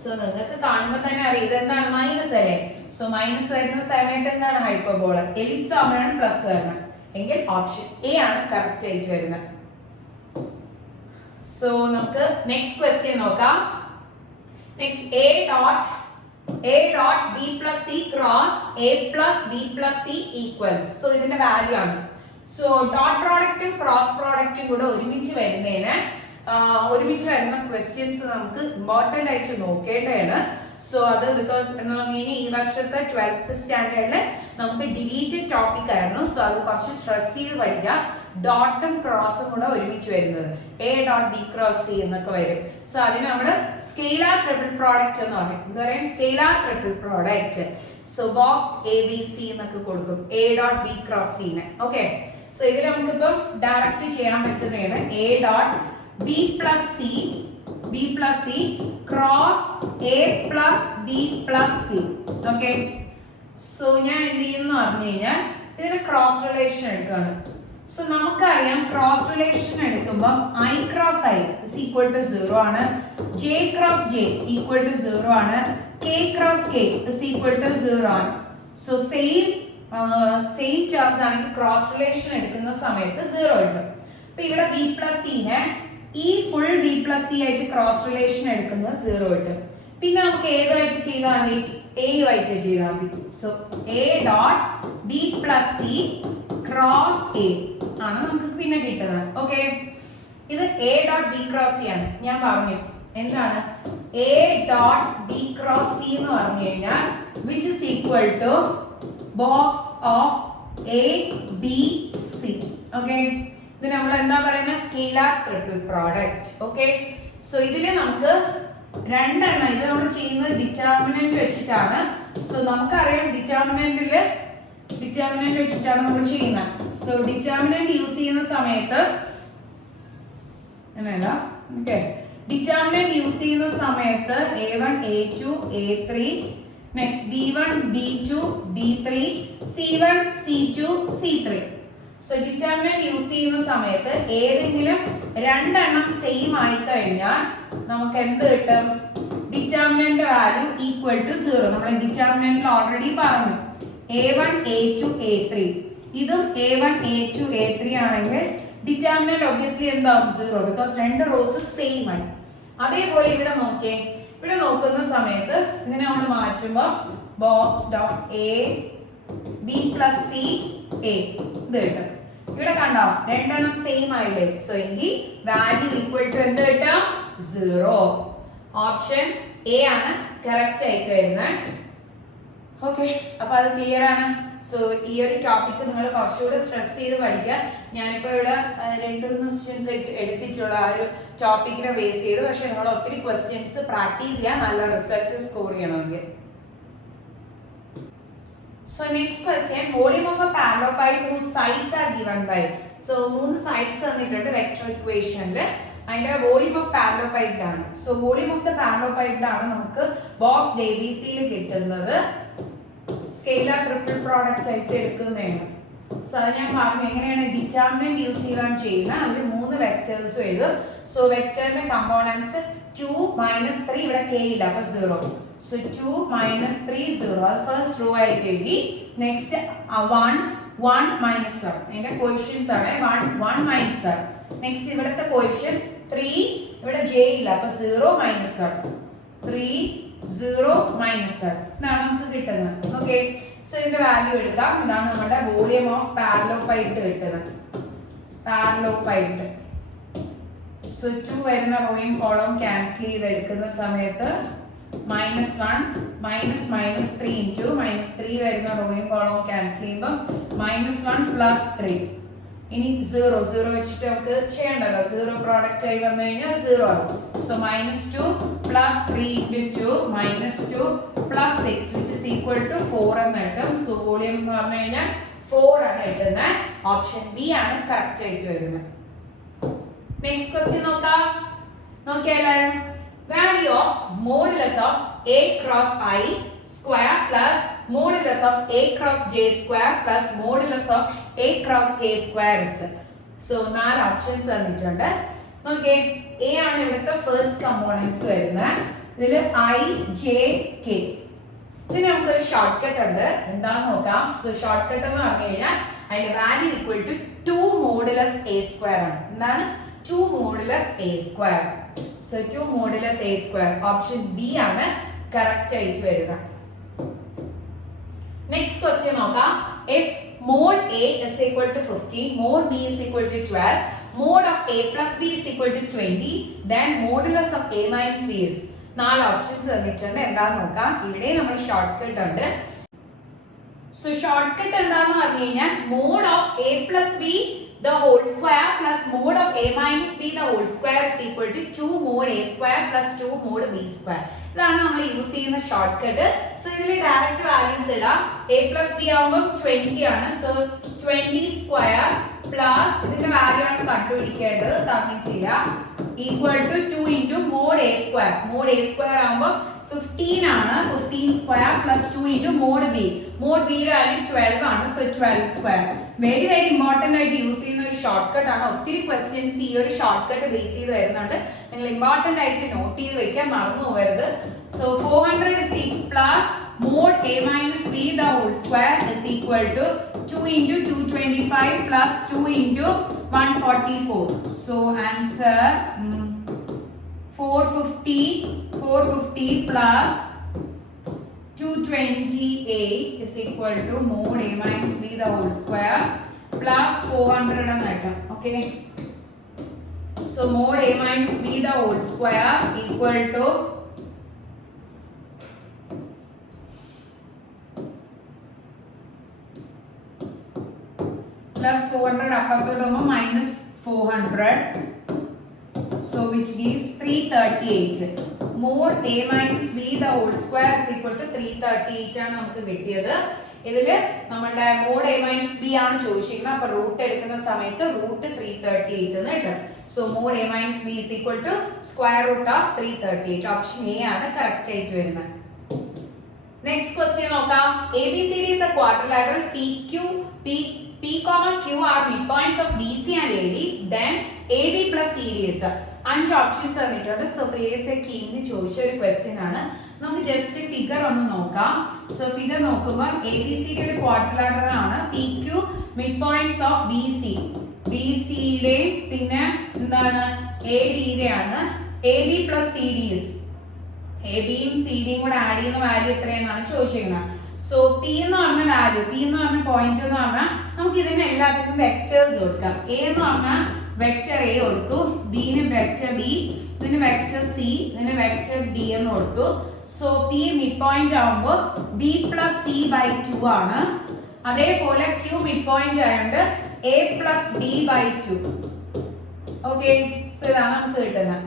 So നിങ്ങൾക്ക് കാണുമ്പോൾ തന്നെ അറിയാം ഇതെന്താണ് മൈനസ് അല്ലേ. So minus വരുന്ന സമയത്ത് എന്താണ് ഹൈപ്പർബോള. എലിപ്സ് ആവുമ്പോഴാണ് പ്ലസ് വരണം. എങ്കിൽ ഓപ്ഷൻ എ ആണ് കറക്റ്റ് ആയിട്ട് വരുന്നത്. സോ നമുക്ക് നെക്സ്റ്റ് ക്വസ്റ്റ്യൻ നോക്കാം. Next a dot b plus c cross a plus b plus c equals. So ഇതിന്റെ വാല്യൂ ആണ്. സോ ഡോട്ട് പ്രോഡക്റ്റും ക്രോസ് പ്രോഡക്റ്റും കൂടെ ഒരുമിച്ച് വരുന്നതിന് ഒരുമിച്ച് വരുന്ന ക്വസ്റ്റ്യൻസ് നമുക്ക് ഇമ്പോർട്ടൻ്റ് ആയിട്ട് നോക്കേണ്ടതാണ്. സോ അത് ബിക്കോസ് എന്ന് പറഞ്ഞു കഴിഞ്ഞാൽ ഈ വർഷത്തെ 12th സ്റ്റാൻഡേർഡിൽ നമുക്ക് ഡിലീറ്റഡ് ടോപ്പിക് ആയിരുന്നു. സോ അത് കുറച്ച് സ്ട്രെസ് ചെയ്ത് പഠിക്കുക. ഡോട്ടും ക്രോസും കൂടെ ഒരുമിച്ച് വരുന്നത് A dot B cross C എന്നൊക്കെ വരും. സോ അതിന് നമ്മൾ സ്കെയിലാർ ട്രിപ്പിൾ പ്രോഡക്റ്റ് എന്ന് പറയും. എന്താ പറയുക scalar triple product. So box A B C എന്നൊക്കെ കൊടുക്കും എ ഡോട്ട് ബി ക്രോസ് സിന്. ഓക്കെ. സോ ഇതിൽ നമുക്കിപ്പം ഡയറക്റ്റ് ചെയ്യാൻ പറ്റുന്നതാണ് A dot B plus C cross A plus B plus C. Okay. So ഞാൻ എന്ത് ചെയ്യുന്നു പറഞ്ഞു കഴിഞ്ഞാൽ ഇതിന് ക്രോസ് റിലേഷൻ എടുക്കുകയാണ്. സോ നമുക്കറിയാം ക്രോസ് റിലേഷൻ എടുക്കുമ്പോൾ I cross I is equal to 0 ആണ്. J cross J equal to 0 ആണ്. K cross K is equal to 0 ആണ്. സോ സെയിം ടേംസ് ആണെങ്കിൽ ക്രോസ് റിലേഷൻ എടുക്കുന്ന സമയത്ത് 0 കിട്ടും. അപ്പൊ ഇവിടെ ബി പ്ലസ് സിനെ ഈ ഫുൾ ബി പ്ലസ് സി ആയിട്ട് ക്രോസ് റിലേഷൻ എടുക്കുന്നത് 0 കിട്ടും. പിന്നെ നമുക്ക് ഏതായിട്ട് ചെയ്താൽ മതി എ ആയിട്ട് ചെയ്താൽ മതി. So A dot B plus C cross A ആണ് നമുക്ക് പിന്നെ കിട്ടുന്നത്. ഓക്കെ. ഇത് A dot B cross C ആണ്. ഞാൻ പറഞ്ഞു എന്താണ് A dot B cross C എന്ന് പറഞ്ഞു കഴിഞ്ഞാൽ which is equal to box of A B C. Okay. ഇത് നമ്മൾ എന്താ പറയുന്നത് scalar triple product. Okay. So ഇതിൽ നമുക്ക് രണ്ടെണ്ണം ഇത് നമ്മൾ ചെയ്യുന്നത് ഡിറ്റർമിനന്റ് വെച്ചിട്ടാണ്. സോ നമുക്കറിയാം ഡിറ്റർമിനന്റ് വെച്ചിട്ടാണ് നമ്മൾ ചെയ്യുന്നത്. സോ ഡിറ്റർമിനന്റ് യൂസ് ചെയ്യുന്ന സമയത്ത് അങ്ങനെയല്ല. ഓക്കെ. ഡിറ്റർമിനന്റ് യൂസ് ചെയ്യുന്ന സമയത്ത് a1 a2 a3 next b1 b2 b3 c1 c2 c3. So determinant use ചെയ്യുന്ന സമയത്ത് ഏതെങ്കിലും രണ്ടെണ്ണം സെയിം ആയി കഴിഞ്ഞാൽ നമുക്ക് എന്ത് കിട്ടും ഡിറ്റർമിനന്റ് വാല്യൂ ഈക്വൽ ടു 0. നമ്മൾ ഡിറ്റർമിനന്റിൽ ഓൾറെഡി പറഞ്ഞു a1 a2 a3 ഇതും a1 a2 a3 ആണെങ്കിൽ ഡിറ്റർമിനന്റ് ഒബ്വിയസ്ലി എന്താവും 0 ബിക്കോസ് രണ്ട് റോസ് സെയിം ആണ്. അതേപോലെ ഇവിടെ നോക്കിയേ. ഇവിടെ നോക്കുന്ന സമയത്ത് ഇതിനെ നമ്മൾ മാറ്റുമ്പോൾ box dot A B plus C A ഇത് കിട്ടും. ഇവിടെ കണ്ടോ രണ്ടെണ്ണം സെയിം ആയില്ലേ. സോ എങ്കിൽ വാല്യൂ ഈക്വൽ ടു എന്ത് കിട്ടാം 0. ഓപ്ഷൻ എ ആണ് കറക്റ്റ് ആയിട്ട് വരുന്നത്. ഓക്കെ. അപ്പൊ അത് ക്ലിയർ ആണ്. സോ ഈ ഒരു ടോപ്പിക് നിങ്ങൾ കുറച്ചുകൂടെ സ്ട്രെസ് ചെയ്ത് പഠിക്കുക. ഞാനിപ്പോൾ ഇവിടെ 2-3 ക്വസ്റ്റ്യൻസ് എടുത്തിട്ടുള്ള ആ ഒരു ടോപ്പിക്കിനെ ബേസ് ചെയ്ത്. പക്ഷെ നിങ്ങൾ ഒത്തിരി ക്വസ്റ്റ്യൻസ് പ്രാക്ടീസ് ചെയ്യാൻ നല്ല റിസൾട്ട് സ്കോർ ചെയ്യണമെങ്കിൽ. So next question, volume of a parallelopiped whose sides are given by. So 3 sides തന്നിട്ടുണ്ട് വെക്റ്റർ ഇക്വേഷനിൽ. അതിന്റെ വോളിയം ഓഫ് പാരലോപൈപ്ഡ് ആണ്. സോ വോളിയം ഓഫ് ദ പാരലോപൈപ്ഡ് ആണ് നമുക്ക് ബോക്സ് എ ബി സിയിൽ കിട്ടുന്നത്. സ്കെയിലാർ ട്രിപ്പിൾ പ്രോഡക്റ്റ് ആയിട്ട് എടുക്കുന്നതാണ്. സോ അത് ഞാൻ പറഞ്ഞു എങ്ങനെയാണ് ഡിറ്റർമിനന്റ് യൂസ് ചെയ്യാൻ ചെയ്യുന്നത്. അതിൽ 3 വെക്ടേഴ്സ് എഴുതും. സോ വെക്ടറിന്റെ കമ്പോണൻസ് 2 -3 ഇവിടെ k ഇല്ല അപ്പൊ 0. So 2 - 3 0. First row ആയിട്ട് എഴുതി. നെക്സ്റ്റ് 1 1 -1. അതിന്റെ കോഎഫിഷ്യന്റ്സ് ആണ് 1 1 -1. നെക്സ്റ്റ് ഇവിടുത്തെ കോഎഫിഷ്യന്റ് 3 ഇവിടെ j ഇല്ല അപ്പൊ 0 - 1 3 0 -1 ഇതാണ് നമുക്ക് കിട്ടുന്നത്. ഓക്കെ. സോ ഇതിന്റെ വാല്യൂ എടുക്കാം. ഇതാണ് നമ്മുടെ വോളിയം ഓഫ് പാരലോപൈപ്ഡ് കിട്ടുന്നത്. പാരലോപൈപ്ഡ്. സോ 2 വരുന്ന റോയും കോളവും ക്യാൻസൽ ചെയ്ത് എടുക്കുന്ന സമയത്ത് -1 -3 into -3 വരുന്ന റോയും കോളവും ക്യാൻസൽ ചെയ്യുമ്പോൾ -1 + 3. ഇനി 0 വെച്ചിട്ട് നമുക്ക് ചെയ്യണ്ടല്ലോ. 0 പ്രോഡക്റ്റ് ആയി വന്നു കഴിഞ്ഞാൽ 0 ആവും. So -2 + 3 into 2 -2 + 6 which is equal to 4 എന്ന് കിട്ടും. സോ വോളിയം എന്ന് പറഞ്ഞു കഴിഞ്ഞാൽ 4 ആണ് കിട്ടുന്നത്. ഓപ്ഷൻ ബി ആണ് കറക്റ്റ് ആയിട്ട് വരുന്നത്. നെക്സ്റ്റ് ക്വസ്റ്റ്യൻ നോക്കിയാലോ. Value of modulus of a cross I square plus modulus of a cross j square plus modulus of a cross k square is. So 4 options തന്നിട്ടുണ്ട്. ഓക്കെ, എ ആണ് ഇവിടുത്തെ first components വരുന്നത്. ഇതിൽ I J K. ഇതിന് നമുക്കൊരു short cut ഉണ്ട്, എന്താന്ന് നോക്കാം. സോ ഷോർട്ട് കട്ട് എന്ന് പറഞ്ഞു കഴിഞ്ഞാൽ അതിന്റെ value equal to 2 modulus A square ആണ്. എന്താണ് 2 modulus A square? So 2 modulus A square option B ആണ് കറക്റ്റ് ആയിട്ട് വരിക. നെക്സ്റ്റ് ക്വസ്റ്റ്യൻ നോക്കാം. If mod a is equal to 15, mod b is equal to 12, mod of a plus b is equal to 20, then modulus of a minus b is. 4 options തന്നിട്ടുണ്ട്, എന്താന്ന് നോക്കാം. ഇവിടെ നമ്മൾ short cut ഉണ്ട്. So short cut എന്താന്ന് പറഞ്ഞു കഴിഞ്ഞാൽ mod of a plus b the whole square plus mod of a minus b the whole square is equal to 2 mod a square plus 2 mod b square. ഇതാണ് നമ്മൾ use ചെയ്യുന്ന short cut. So ഇതിൽ direct values ഇടാം. a plus b ആവുമ്പോൾ 20 ആണ്. So 20 square plus ഇതിന്റെ value ആണ് കണ്ടുപിടിക്കേണ്ടത്, തന്നിട്ടില്ല, equal to 2 into mod A square. Mod A square ആവുമ്പോൾ 15 ആണ്. 15 square plus 2 into mod B. Mod ബിയുടെ വാല്യൂ 12 ആണ്. So 12 square. Very very important ആയിട്ട് യൂസ് ചെയ്യുന്ന ഒരു ഷോർട്ട് കട്ട് ആണ്. ഒത്തിരി ക്വസ്റ്റ്യൻസ് ഈ ഒരു ഷോർട്ട് കട്ട് ബേസ് ചെയ്ത് വരുന്നുണ്ട്. നിങ്ങൾ ഇമ്പോർട്ടന്റ് ആയിട്ട് നോട്ട് ചെയ്ത് വെക്കാൻ മറന്നു പോകരുത്. So 400 is plus mod a minus b the whole square is equal to 2 into 225 plus 2 into 144. So answer 450 plus 228 is equal to mod a minus b the whole square plus 400 and item. Okay, so mod a minus b the whole square equal to plus 400 up minus 400, so which gives 338. mod a minus b the whole square is equal to 338 ആണ് നമുക്ക് കിട്ടിയത്. ഇതിൽ നമ്മുടെ mod a minus b ആണ് ചോദിച്ചിരിക്കുന്നത്. അപ്പോൾ root എടുക്കുന്ന സമയത്ത് റൂട്ട് 338 എന്ന് കിട്ടും. So mod a minus b is equal to square root of 338. Option A ആണ് കറക്റ്റ് ആയിട്ട് വരുന്നത്. നെക്സ്റ്റ് ക്വസ്റ്റ്യൻ നോക്കാം. ABCD is a quadrilateral P, Q are midpoints of BC and AD. Then AB plus CD is. 5 options തന്നിട്ടുണ്ട്. So previous കീമിന് ചോദിച്ച ഒരു question ആണ്. നമുക്ക് just figure ഒന്ന് നോക്കാം. സോ ഫിഗർ നോക്കുമ്പോൾ ABCD ഒരു ക്വാഡ്രിലാറ്ററൽ ആണ്. PQ മിഡ് ഓഫ് BCയുടെ പിന്നെ എന്താണ് ADയുടെ ആണ്. AB plus CD is. ABയും CDയും കൂടെ ആഡ് ചെയ്യുന്ന വാല്യൂ എത്രയെന്നാണ് ചോദിച്ചിരിക്കുന്നത്. സോ P എന്ന് പറഞ്ഞ വാല്യൂ, P എന്ന് പറഞ്ഞ പോയിന്റ് എന്ന് പറഞ്ഞാൽ നമുക്ക് ഇതിന് എല്ലാത്തിനും വെക്ടേഴ്സ് കൊടുക്കാം. A എന്ന് പറഞ്ഞാൽ വെക്ടർ A കൊടുത്തു, ബിന് വെക്ടർ B, ഇതിന് വെക്ടർ C, ഇതിന് വെക്ടർ D എന്ന് കൊടുത്തു. സോ P മിഡ് പോയിന്റ് ആവുമ്പോൾ B plus C by 2 ആണ്. അതേപോലെ Q മിഡ് പോയിന്റ് ആയതുകൊണ്ട് A plus D by 2. Okay, so ഇതാണ് നമുക്ക് കിട്ടുന്നത്.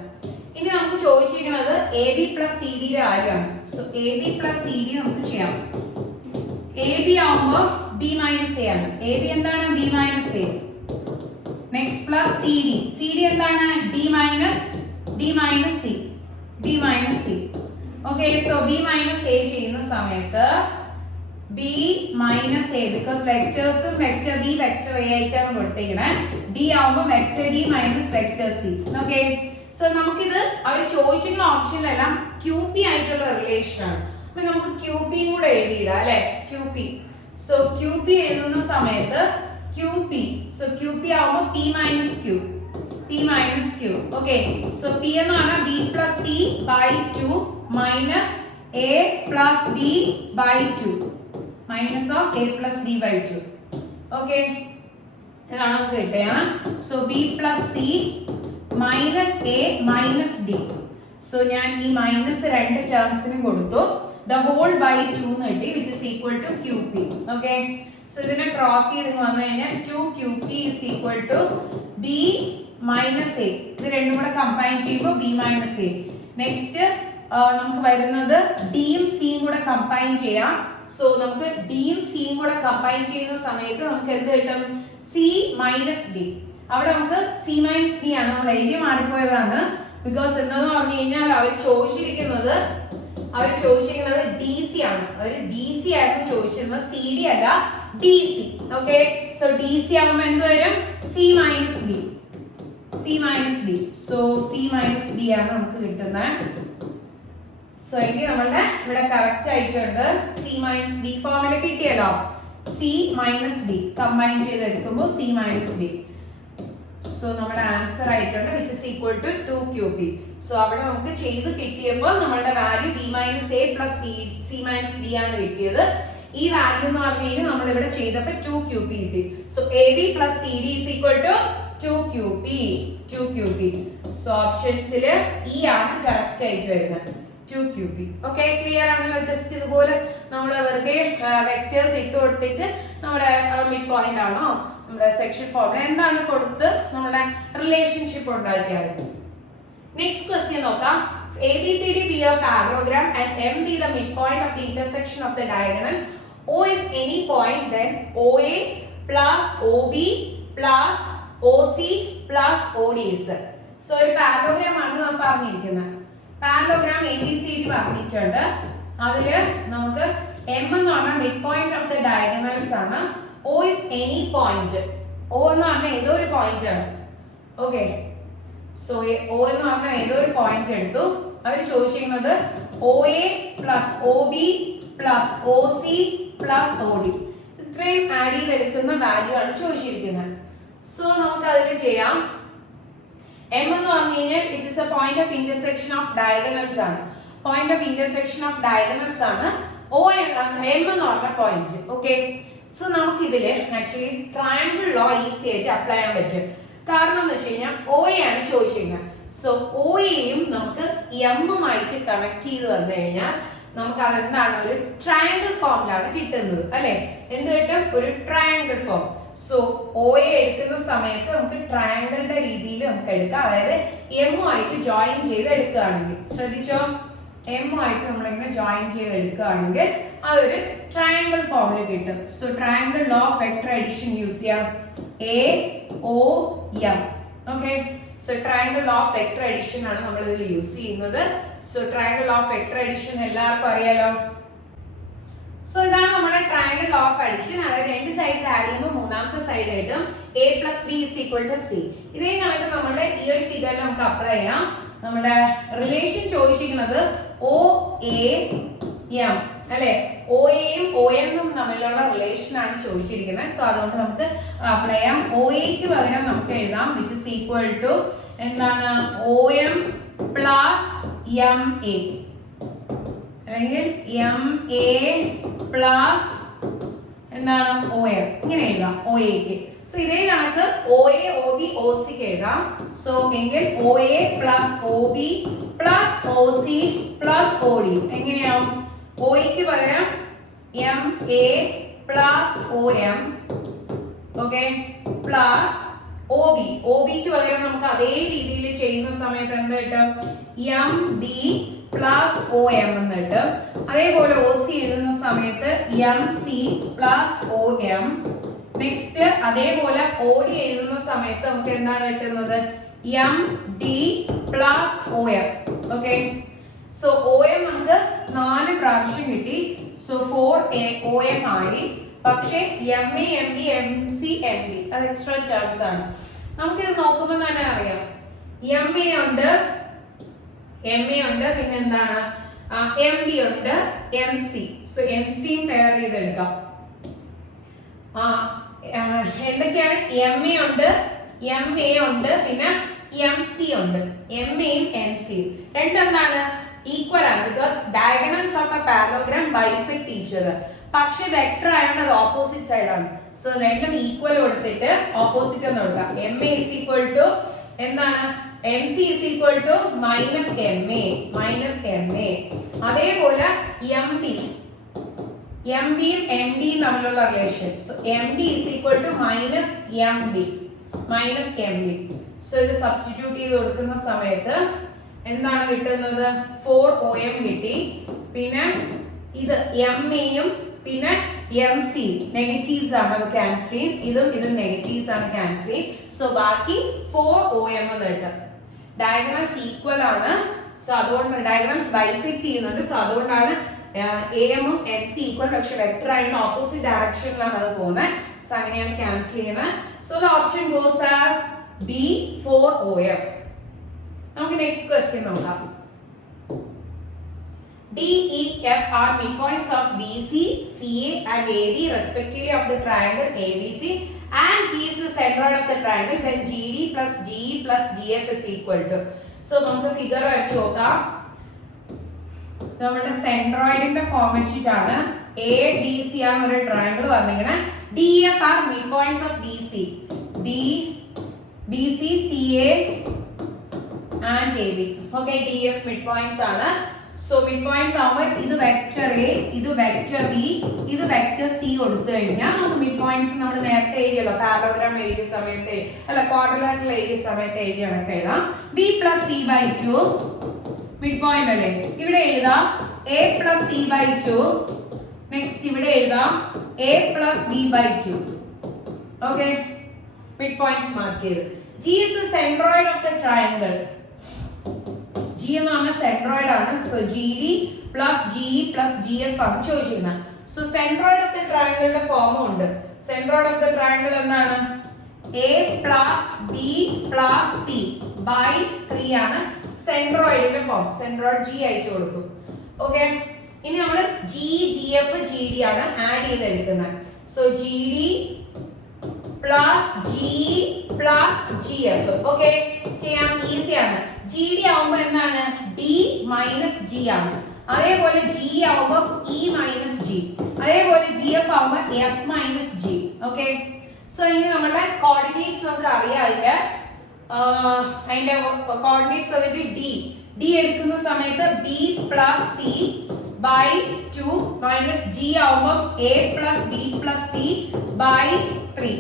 ഇനി നമുക്ക് ചോദിച്ചിരിക്കുന്നത് AB plus CD യുടെ വാല്യൂ ആണ്. സോ AB plus CD നമുക്ക് ചെയ്യാം. AB ആവുമ്പോൾ B minus A ആണ്. AB എന്താണ്? B minus A. Next plus CD എന്താണ്? D minus C. Okay, so B minus A ചെയ്യുന്ന സമയത്ത് B minus A because വെക്ടേഴ്സും വെക്ടർ B വെക്ടർ A ആയിട്ടാണ് കൊടുത്തിരിക്കുന്നത്. D ആവുമ്പോൾ vector D minus vector C. Okay, so നമുക്കിത് അവർ ചോദിച്ചിരുന്ന ഓപ്ഷനിലെല്ലാം QP ആയിട്ടുള്ള റിലേഷൻ ആണ്. അപ്പൊ നമുക്ക് QP കൂടെ എഴുതിയിടാം അല്ലെ. QP, സോ QP എഴുതുന്ന സമയത്ത് QP, സോ QP ആവുമ്പോൾ P minus Q. Okay, so P എന്ന് പറഞ്ഞാൽ B plus C by 2 minus A plus D by 2 minus of A plus D by 2. Okay, ഇതാണ് നമുക്ക് കിട്ടുക. So B plus C minus A minus D. So ഞാൻ ഈ minus രണ്ട് ടേംസിനും കൊടുത്തു. The whole by 2 എന്ന് കിട്ടി, which is equal to QP. Okay, so ഇതിനെ ക്രോസ് ചെയ്ത് വന്നു കഴിഞ്ഞാൽ 2QP is equal to B minus A. ഇത് രണ്ടും കൂടെ കമ്പൈൻ ചെയ്യുമ്പോൾ B minus A. നെക്സ്റ്റ് നമുക്ക് വരുന്നത് ഡിയും സിയും കൂടെ കമ്പൈൻ ചെയ്യാം. സോ നമുക്ക് ഡിയും സിയും കൂടെ കമ്പൈൻ ചെയ്യുന്ന സമയത്ത് നമുക്ക് എന്ത് കിട്ടും? C minus D. അവിടെ നമുക്ക് C minus D ആണ്, നമ്മൾ എഴുതി മാറിപ്പോയതാണ്. ബിക്കോസ് എന്താന്ന് പറഞ്ഞു കഴിഞ്ഞാൽ അവർ ചോദിച്ചിരിക്കുന്നത് അവർ ചോദിച്ചിരിക്കുന്നത് ഡി സി ആണ്. അവർ ഡി സി ആയിരുന്നു ചോദിച്ചിരുന്നത്, സി ഡി അല്ല D C. Okay, so D C ആകുമ്പോൾ എന്ത് വരും? C minus D. C minus D. So C minus D ആണ് നമുക്ക് കിട്ടുന്നത്. സോ എങ്കിൽ നമ്മളുടെ ഇവിടെ കറക്റ്റ് ആയിട്ടുണ്ട്. സി മൈനസ് ഡി ഫോമിൽ കിട്ടിയല്ലോ. സി മൈനസ് ഡി കമ്പൈൻ ചെയ്തെടുക്കുമ്പോൾ സി മൈനസ് ഡി. സോ നമ്മുടെ ആൻസർ ആയിട്ടുണ്ട്, which is equal to 2qp. So അവിടെ നമുക്ക് ചെയ്ത് കിട്ടിയപ്പോൾ നമ്മളുടെ value b minus A plus C minus D ആണ് കിട്ടിയത്. ഈ വാല്യൂ എന്ന് പറഞ്ഞു കഴിഞ്ഞാൽ നമ്മൾ ഇവിടെ ചെയ്തപ്പോൾ 2qp കിട്ടി. So A B plus C D is equal to 2qp. സോ ഓപ്ഷൻസിൽ ഇ ആണ് കറക്റ്റ് ആയിട്ട് വരുന്നത്, 2qp. ഓക്കെ, ക്ലിയർ ആണല്ലോ? ജസ്റ്റ് ഇതുപോലെ നമ്മൾ വെറുതെ വെക്ടേഴ്സ് ഇട്ട് കൊടുത്തിട്ട് നമ്മുടെ മിഡ് പോയിന്റ് ആണോ നമ്മുടെ സെക്ഷൻ ഫോർമുല എന്താണ് കൊടുത്ത് നമ്മുടെ റിലേഷൻഷിപ്പ് ഉണ്ടാക്കിയത്. നെക്സ്റ്റ് ക്വസ്റ്റ്യൻ നോക്കാം. ABCD be a parallelogram and M be the midpoint of the intersection of the diagonals. O is any point, then OA plus OB plus OC plus OD is. So ഒരു parallelogram ആണ് നമ്മൾ പറഞ്ഞിരിക്കുന്നത്. Parallelogram ABCD പറഞ്ഞിട്ടുണ്ട്. അതിൽ നമുക്ക് M എന്ന് പറഞ്ഞാൽ mid point of the diagonals ആണ്. O is any point. O എന്ന് പറഞ്ഞാൽ ഏതോ ഒരു പോയിന്റ് ആണ്. ഓക്കെ, സോ O എന്ന് പറഞ്ഞാൽ ഏതോ ഒരു പോയിന്റ് എടുത്തു. അവർ ചോദിച്ചിരിക്കുന്നത് OA plus OB plus OC plus OD, ഇത്രയും ആഡ് ചെയ്തെടുക്കുന്ന വാല്യൂ ആണ് ചോദിച്ചിരിക്കുന്നത്. സോ നമുക്ക് അതിൽ ചെയ്യാം. M എന്ന് പറഞ്ഞു കഴിഞ്ഞാൽ it is a point of intersection of diagonals ആണ്. Point of intersection of diagonals ആണ് M എന്ന് പറഞ്ഞ പോയിന്റ്. ഓക്കെ, സോ നമുക്ക് ഇതില് ആക്ച്വലി ട്രയാങ്കിൾ ലോ ഈസി ആയിട്ട് അപ്ലൈ ചെയ്യാൻ പറ്റും. കാരണം എന്ന് വെച്ച് കഴിഞ്ഞാൽ OA ആണ് ചോദിച്ചിരിക്കുന്നത്. സോ OAയും നമുക്ക് എമ്മുമായിട്ട് കണക്ട് ചെയ്ത് വന്നു കഴിഞ്ഞാൽ നമുക്ക് അതെന്താണ്, ഒരു ട്രയാങ്കിൾ ഫോമിലാണ് കിട്ടുന്നത് അല്ലെ? എന്ത് കിട്ടും? ഒരു ട്രയാങ്കിൾ ഫോം. സോ OA എടുക്കുന്ന സമയത്ത് നമുക്ക് ട്രയാങ്കിളിന്റെ രീതിയിൽ നമുക്ക് എടുക്കാം. അതായത് എമ്മുമായിട്ട് ജോയിൻ ചെയ്ത് എടുക്കുകയാണെങ്കിൽ, ശ്രദ്ധിച്ചോ, എമ്മുമായിട്ട് നമ്മളിങ്ങനെ ജോയിൻ ചെയ്ത് എടുക്കുകയാണെങ്കിൽ അതൊരു ട്രയാങ്കിൾ ഫോമിൽ കിട്ടും. So triangle law of vector addition use ചെയ്യാം, AOM. Okay, so triangle law of vector addition ആണ് നമ്മൾ ഇതിൽ യൂസ് ചെയ്യുന്നത്. So triangle law of vector addition എല്ലാവർക്കും അറിയാലോ. സോ ഇതാണ് നമ്മുടെ ട്രയാങ്കിൾ ലോ ഓഫ് അഡിഷൻ. അതായത് രണ്ട് സൈഡ്സ് ആഡ് ചെയ്യുമ്പോൾ മൂന്നാമത്തെ സൈഡ് ആയിട്ടും A plus B is equal to C. ഇതേ കണക്ക് നമ്മുടെ ഈ ഒരു ഫിഗറിൽ നമുക്ക് അപ്ലൈ ചെയ്യാം. നമ്മുടെ റിലേഷൻ ചോദിച്ചിരിക്കുന്നത് OAM അല്ലെ? OAയും OM തമ്മിലുള്ള റിലേഷൻ ആണ് ചോദിച്ചിരിക്കുന്നത്. സോ അതുകൊണ്ട് നമുക്ക് അപ്ലൈ ചെയ്യാം. OAക്ക് പകരം നമുക്ക് എഴുതാം which is equal to എന്താണ്, OM plus MA അല്ലെങ്കിൽ MA plus എന്താണ് OM, ഇങ്ങനെ എഴുതാം OAക്ക്. സോ ഇതേ കണക്ക് OA OB OC എഴുതാം. സോ എങ്കിൽ OA plus OB plus OC plus OD എങ്ങനെയാവും? OAക്ക് പകരം MA plus OM, okay, plus OBക്ക് പകരം നമുക്ക് അതേ രീതിയിൽ ചെയ്യുന്ന സമയത്ത് എന്ത് കിട്ടും? MB പ്ലസ് OM എന്ന് കിട്ടും. അതേപോലെ OC എഴുതുന്ന സമയത്ത് MC പ്ലസ് OM. നെക്സ്റ്റ് അതേപോലെ OD എഴുതുന്ന സമയത്ത് നമുക്ക് എന്താണ് കിട്ടുന്നത്? MD plus OM. Okay, so OM നമുക്ക് 4 പ്രാവശ്യം കിട്ടി. സോ 4OM ആയി. പക്ഷേ MA MB MC MD അത് എക്സ്ട്രാ ടേംസ് ആണ്. നമുക്കിത് നോക്കുമ്പോൾ തന്നെ അറിയാം, MA ഉണ്ട്, പിന്നെ എന്താണ്, MD ഉണ്ട്, MC. സോ MCയും പെയർ ചെയ്തെടുക്കാം. എന്തൊക്കെയാണ്? MA ഉണ്ട്, MA ഉണ്ട്, പിന്നെ MC ഉണ്ട്. MAയും MCയും രണ്ടെന്താണ്, ഈക്വൽ ആണ്. Because diagonals of A parallelogram bisect each other. പക്ഷെ വെക്ടർ ആയതുകൊണ്ട് അത് ഓപ്പോസിറ്റ് സൈഡ് ആണ്. സോ രണ്ടും ഈക്വൽ കൊടുത്തിട്ട് ഓപ്പോസിറ്റ് എന്ന് കൊടുക്കാം. MA is equal to എന്താണ്, MC is equal to minus MA. അതേപോലെ MBയും MDയും തമ്മിലുള്ള relation. So MD is equal to minus MB. So ഇത് സബ്സ്റ്റിറ്റ്യൂട്ട് ചെയ്ത് കൊടുക്കുന്ന സമയത്ത് എന്താണ് കിട്ടുന്നത്? 4OM കിട്ടി. പിന്നെ ഇത് MAയും പിന്നെ MC നെഗറ്റീവ്സ് ആണ്, അത് ക്യാൻസൽ ചെയ്യും. ഇതും നെഗറ്റീവ്സ് ആണ്, ക്യാൻസൽ ചെയ്യും. സോ ബാക്കി 4OM എന്ന് കിട്ടും. ഡയഗണൽസ് ഈക്വൽ ആണ്. സോ അതുകൊണ്ട് ഡയഗ്രാംസ് ബൈസെക്ട് ചെയ്യുന്നുണ്ട്. സോ അതുകൊണ്ടാണ് AM ഉം MC ഈക്വൽ, പക്ഷെ വെക്ടർ ആയിട്ട് ഓപ്പോസിറ്റ് ഡയറക്ഷനിലാണ് അത് പോകുന്നത്. സോ അങ്ങനെയാണ് ക്യാൻസൽ ചെയ്യുന്നത്. So the option goes as B 4OF. നമുക്ക് നെക്സ്റ്റ് ക്വസ്റ്റ്യൻ നോക്കാം. D, E, F are midpoints of BC, CA and AB respectively of the triangle ABC, and G is the centroid of the triangle. Then GD plus GE plus GF is equal to. So നമുക്ക് figure വരച്ച് നോക്കാം. നമ്മുടെ സെൻട്രോയിഡിന്റെ form വെച്ചിട്ടാണ് ABC ആണ് ഒരു triangle പറഞ്ഞിരിക്കുന്നത്. DF are midpoints of BC, BC, CA and AB. Okay, DF midpoints ആണ്. So mid points ആവുമ്പോൾ ഇത് വെക്ടർ എ, ഇത് വെക്ടർ ബി, ഇത് വെക്ടർ സി കൊടുത്തു കഴിഞ്ഞാൽ നമുക്ക് മിഡ് പോയിന്റ്സ് നമ്മൾ നേരത്തെ എഴുതിയല്ലോ, പാരലോഗ്രാം എഴുതിയ സമയത്ത് അല്ല ക്വാഡ്രിലാറ്ററൽ എഴുതിയ സമയത്ത് എഴുതിയ കണക്ക് എഴുതാം. B plus C by two mid point അല്ലേ, ഇവിടെ എഴുതാം A plus C by two. Next ഇവിടെ എഴുതാം A plus B by two. Okay, mid points mark ചെയ്ത്. G is the centroid of the triangle. G എന്ന് പറഞ്ഞ സെൻട്രോയിഡ് ആണ്. So GD plus GE plus GF ആണ് ചോദിച്ചിരുന്നത്. സോ സെൻട്രോയിഡ് ഓഫ് ദ ട്രയാങ്കിളിന്റെ ഫോമും ഉണ്ട്. സെൻട്രോയിഡ് ഓഫ് ദ ട്രയാങ്കിൾ എന്താണ്? A plus B plus C by 3 ആണ് സെൻട്രോയിഡിന്റെ ഫോം. സെൻട്രോയിഡ് G ആയിട്ട് കൊടുക്കും. ഓക്കെ, ഇനി നമ്മൾ G, GF, GD ആണ് ആഡ് ചെയ്തെടുക്കുന്നത്. So GD plus GE plus GF. Okay, ചെയ്യാൻ ഈസി ആണ്. GD ആവുമ്പോൾ എന്താണ്? D മൈനസ് G ആണ്. അതേപോലെ G ആവുമ്പോൾ E മൈനസ് G. അതേപോലെ GF ആവുമ്പോൾ F minus G. Okay, so ഇനി നമ്മുടെ കോർഡിനേറ്റ്സ് നമുക്ക് അറിയാം. അതിന്റെ കോർഡിനേറ്റ്സ് വന്നിട്ട് D എടുക്കുന്ന സമയത്ത് B plus C by 2 minus G ആവുമ്പോൾ A plus B plus C by 3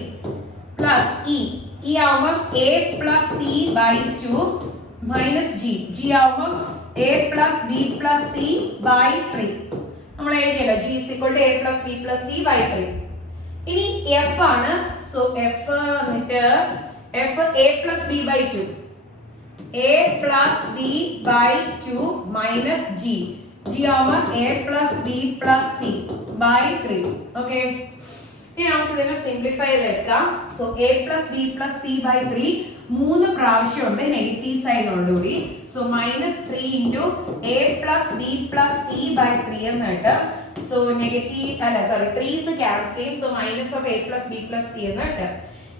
plus E ആവുമ്പോൾ A plus C by 2 minus G ആവുമ്പോൾ A plus B plus C by 3. നമ്മൾ എഴുതിയല്ലോ G is equal to A plus B plus C by 3. ഇനി F ആണ്. So F വന്നിട്ട് F A plus B by 2. A plus B by 2 minus G ആവുമ്പോൾ A plus B plus C by 3. Okay, ഇനി നമുക്ക് ഇതിനെ simplify ചെയ്തെടുക്കാം. So A plus B plus C by 3 മൂന്ന് പ്രാവശ്യം ഉണ്ട് നെഗറ്റീവ് സൈനോടുകൂടി. സോ മൈനസ് 3 ഇൻറ്റു A plus B plus C by 3 എന്ന് കിട്ടും. സോ നെഗറ്റീവ് അല്ല സോറി 3's ക്യാൻസൽ ചെയ്യും. So minus of A plus B plus C എന്ന് കിട്ടും.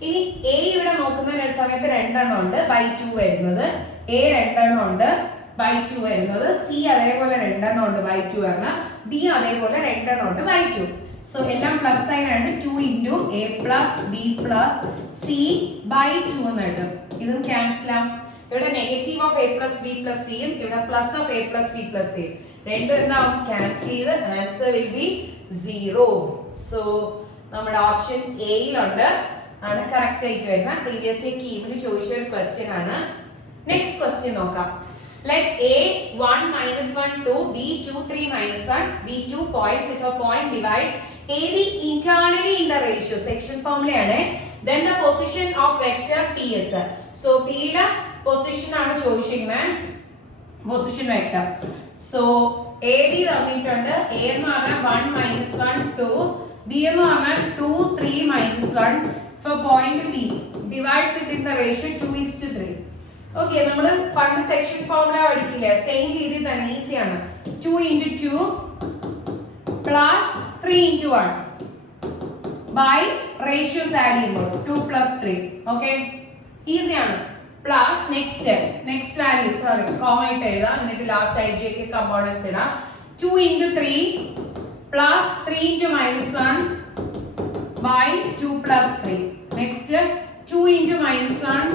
ഇനി A ഇവിടെ നോക്കുന്ന സമയത്ത് 2 എണ്ണം ഉണ്ട് ബൈ 2 വരുന്നത്. A 2 എണ്ണം ഉണ്ട് ബൈ 2 വരുന്നത്. C അതേപോലെ 2 എണ്ണം ഉണ്ട് ബൈ 2 പറഞ്ഞാൽ B അതേപോലെ 2 എണ്ണം ഉണ്ട് ബൈ 2. സോ എല്ലാം പ്ലസ് സൈൻ ആണ്. 2 into A plus B plus C by 2 എന്ന് കിട്ടും. ഇതും ക്യാൻസൽ ആവും. ഇവിടെ negative of A plus B plus സിയും ഇവിടെ plus of A plus B plus സിയും രണ്ടും എന്താവും? ക്യാൻസൽ ചെയ്ത് ആൻസർ വിൽ ബി 0. സോ നമ്മുടെ ഓപ്ഷൻ എയിലുണ്ട് ആണ് കറക്റ്റ് ആയിട്ട് വരുന്നത്. പ്രീവിയസ്ലി കീമിന് ചോദിച്ച ഒരു ക്വസ്റ്റ്യൻ ആണ്. നെക്സ്റ്റ് ക്വസ്റ്റ്യൻ നോക്കാം. Let A 1 minus 1 2 B 2 3 minus 1 be 2 points if a point divides AB internally in the ratio. Section formula ആണ്. Then the position of vector P is. So P യുടെ position ആണ് ചോദിച്ചിരിക്കുന്നത്, position vector. So AB തന്നിട്ടുണ്ട്. A എന്ന് പറഞ്ഞാൽ 1 minus 1 2, B എന്ന് പറഞ്ഞാൽ 2 3 minus 1 for point B divides it in the ratio 2:3. Okay, നമ്മൾ പണ്ട് സെക്ഷൻ ഫോർമുല പഠിക്കില്ലേ, സെയിം രീതിയിൽ തന്നെ ഈസിയാണ്. 2 into 2 plus 3 into 1 by ratios add ചെയ്യുമ്പോൾ 2 plus 3. ഓക്കെ, ഈസിയാണ്. Plus next value sorry comma ആയിട്ട് എഴുതാം. എന്നിട്ട് ലാസ്റ്റ് IJK കമ്പോണൻസ് ഇടാം. 2 into 3 plus 3 into minus 1 by 2 plus 3. Next 2 into minus 1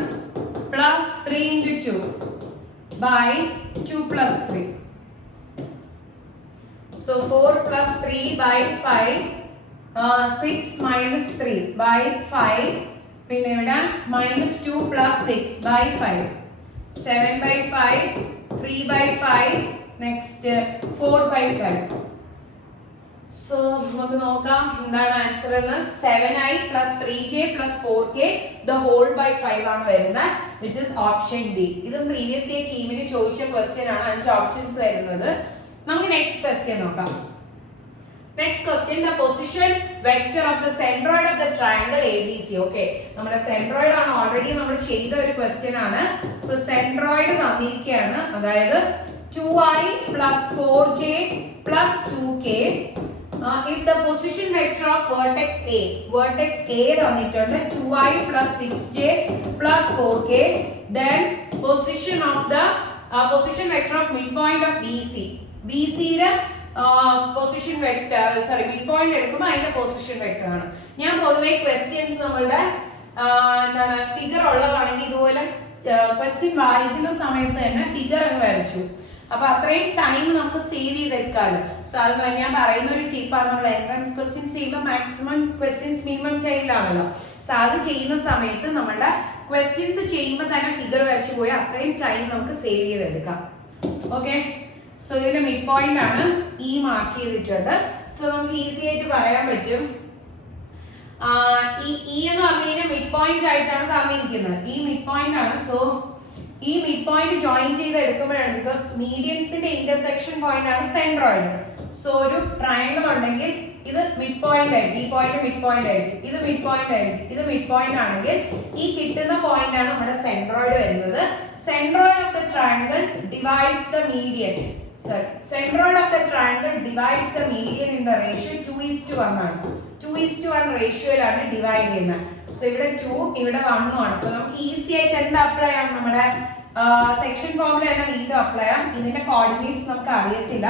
plus 3 into 2 by 2 plus 3. So 4 plus 3 by 5, 6 minus 3 by 5, പിന്നെ ഇവിടെ minus 2 plus 6 by 5, 7 by 5, 3 by 5, next 4 by 5. So നമുക്ക് നോക്കാം എന്താണ് answer എന്ന്. 7i plus 3j plus 4k the whole by 5 ആണ് വരുന്നത്, which is option D. ഇത് previous year കീമിന് ചോദിച്ച ക്വസ്റ്റ്യൻ ആണ്, 5 ഓപ്ഷൻസ് വരുന്നത്. നമുക്ക് നെക്സ്റ്റ് ക്വസ്റ്റ്യൻ നോക്കാം. Next question, the position vector of the centroid of the triangle ABC. Okay, നമ്മുടെ centroid ആണ് ഓൾറെഡി നമ്മൾ ചെയ്ത ഒരു ക്വസ്റ്റ്യൻ ആണ്. സോ centroid തന്നിരിക്കുകയാണ്, അതായത് 2i plus 4j plus 2k. If the position vector of vertex A തന്നിട്ടുണ്ട് 2i plus 6j plus 4k, then position vector of midpoint of BC യുടെ പൊസിഷൻ വെക്ടർ മിഡ് പോയിന്റ് എടുക്കുമ്പോൾ അതിന്റെ position vector ആണ്. ഞാൻ പൊതുവെ questions നമ്മളുടെ എന്താണ് figure ഉള്ളതാണെങ്കിൽ ഇതുപോലെ ക്വസ്റ്റ്യൻ വായിക്കുന്ന സമയത്ത് തന്നെ ഫിഗർ അങ്ങ് വരച്ചു. അപ്പൊ അത്രയും ടൈം നമുക്ക് സേവ് ചെയ്തെടുക്കാറ്. സോ അത് ഞാൻ പറയുന്ന ഒരു ടിപ്പാണ്, നമ്മൾ എൻട്രൻസ് ക്വസ്റ്റ്യൻസ് ചെയ്യുമ്പോൾ മാക്സിമം ക്വസ്റ്റ്യൻസ് മിനിമം ടൈമിലാണല്ലോ. സോ അത് ചെയ്യുന്ന സമയത്ത് നമ്മളുടെ ക്വസ്റ്റ്യൻസ് ചെയ്യുമ്പോൾ തന്നെ ഫിഗർ വരച്ചു പോയാൽ അത്രയും ടൈം നമുക്ക് സേവ് ചെയ്തെടുക്കാം. ഓക്കെ, സോ ഇതിന്റെ മിഡ് പോയിന്റ് ആണ് ഈ മാർക്ക് ചെയ്തിട്ടുണ്ട്. സോ നമുക്ക് ഈസി ആയിട്ട് പറയാൻ പറ്റും, ഈ എന്ന് പറഞ്ഞു കഴിഞ്ഞാൽ മിഡ് പോയിന്റ് ആയിട്ടാണ് തന്നിരിക്കുന്നത്. ഈ മിഡ് പോയിന്റ് ആണ്. സോ ഈ മിഡ് പോയിന്റ് ജോയിൻ ചെയ്ത് എടുക്കുമ്പോഴാണ്, ബിക്കോസ് മീഡിയൻസിന്റെ ഇന്റർസെക്ഷൻ പോയിന്റ് ആണ് സെൻട്രോയിഡ്. സോ ഒരു ട്രയാങ്കിൾ ഉണ്ടെങ്കിൽ ഇത് മിഡ് പോയിന്റ് ആയിരിക്കും, ഈ പോയിന്റ് മിഡ് പോയിന്റ് ആയിരിക്കും, ഇത് മിഡ് പോയിന്റ് ആയിരിക്കും, ഇത് മിഡ് പോയിന്റ് ആണെങ്കിൽ ഈ കിട്ടുന്ന പോയിന്റ് ആണ് നമ്മുടെ സെൻട്രോയിഡ് വരുന്നത്. Centroid of the triangle divides the median. Centroid of the triangle divides the median in the ratio 2:1 ആണ്. 2:1 റേഷ്യോയിലാണ് ഡിവൈഡ് ചെയ്യുന്നത്. സോ ഇവിടെ 2 ഇവിടെ 1 ആണ്. അപ്പോൾ നമുക്ക് ഈസി ആയിട്ട് എന്താ അപ്ലൈ ചെയ്യാം, നമ്മുടെ സെക്ഷൻ ഫോമിൽ തന്നെ വീണ്ടും അപ്ലൈ ചെയ്യാം. ഇതിന്റെ കോർഡിനേറ്റ്സ് നമുക്ക് അറിയത്തില്ല.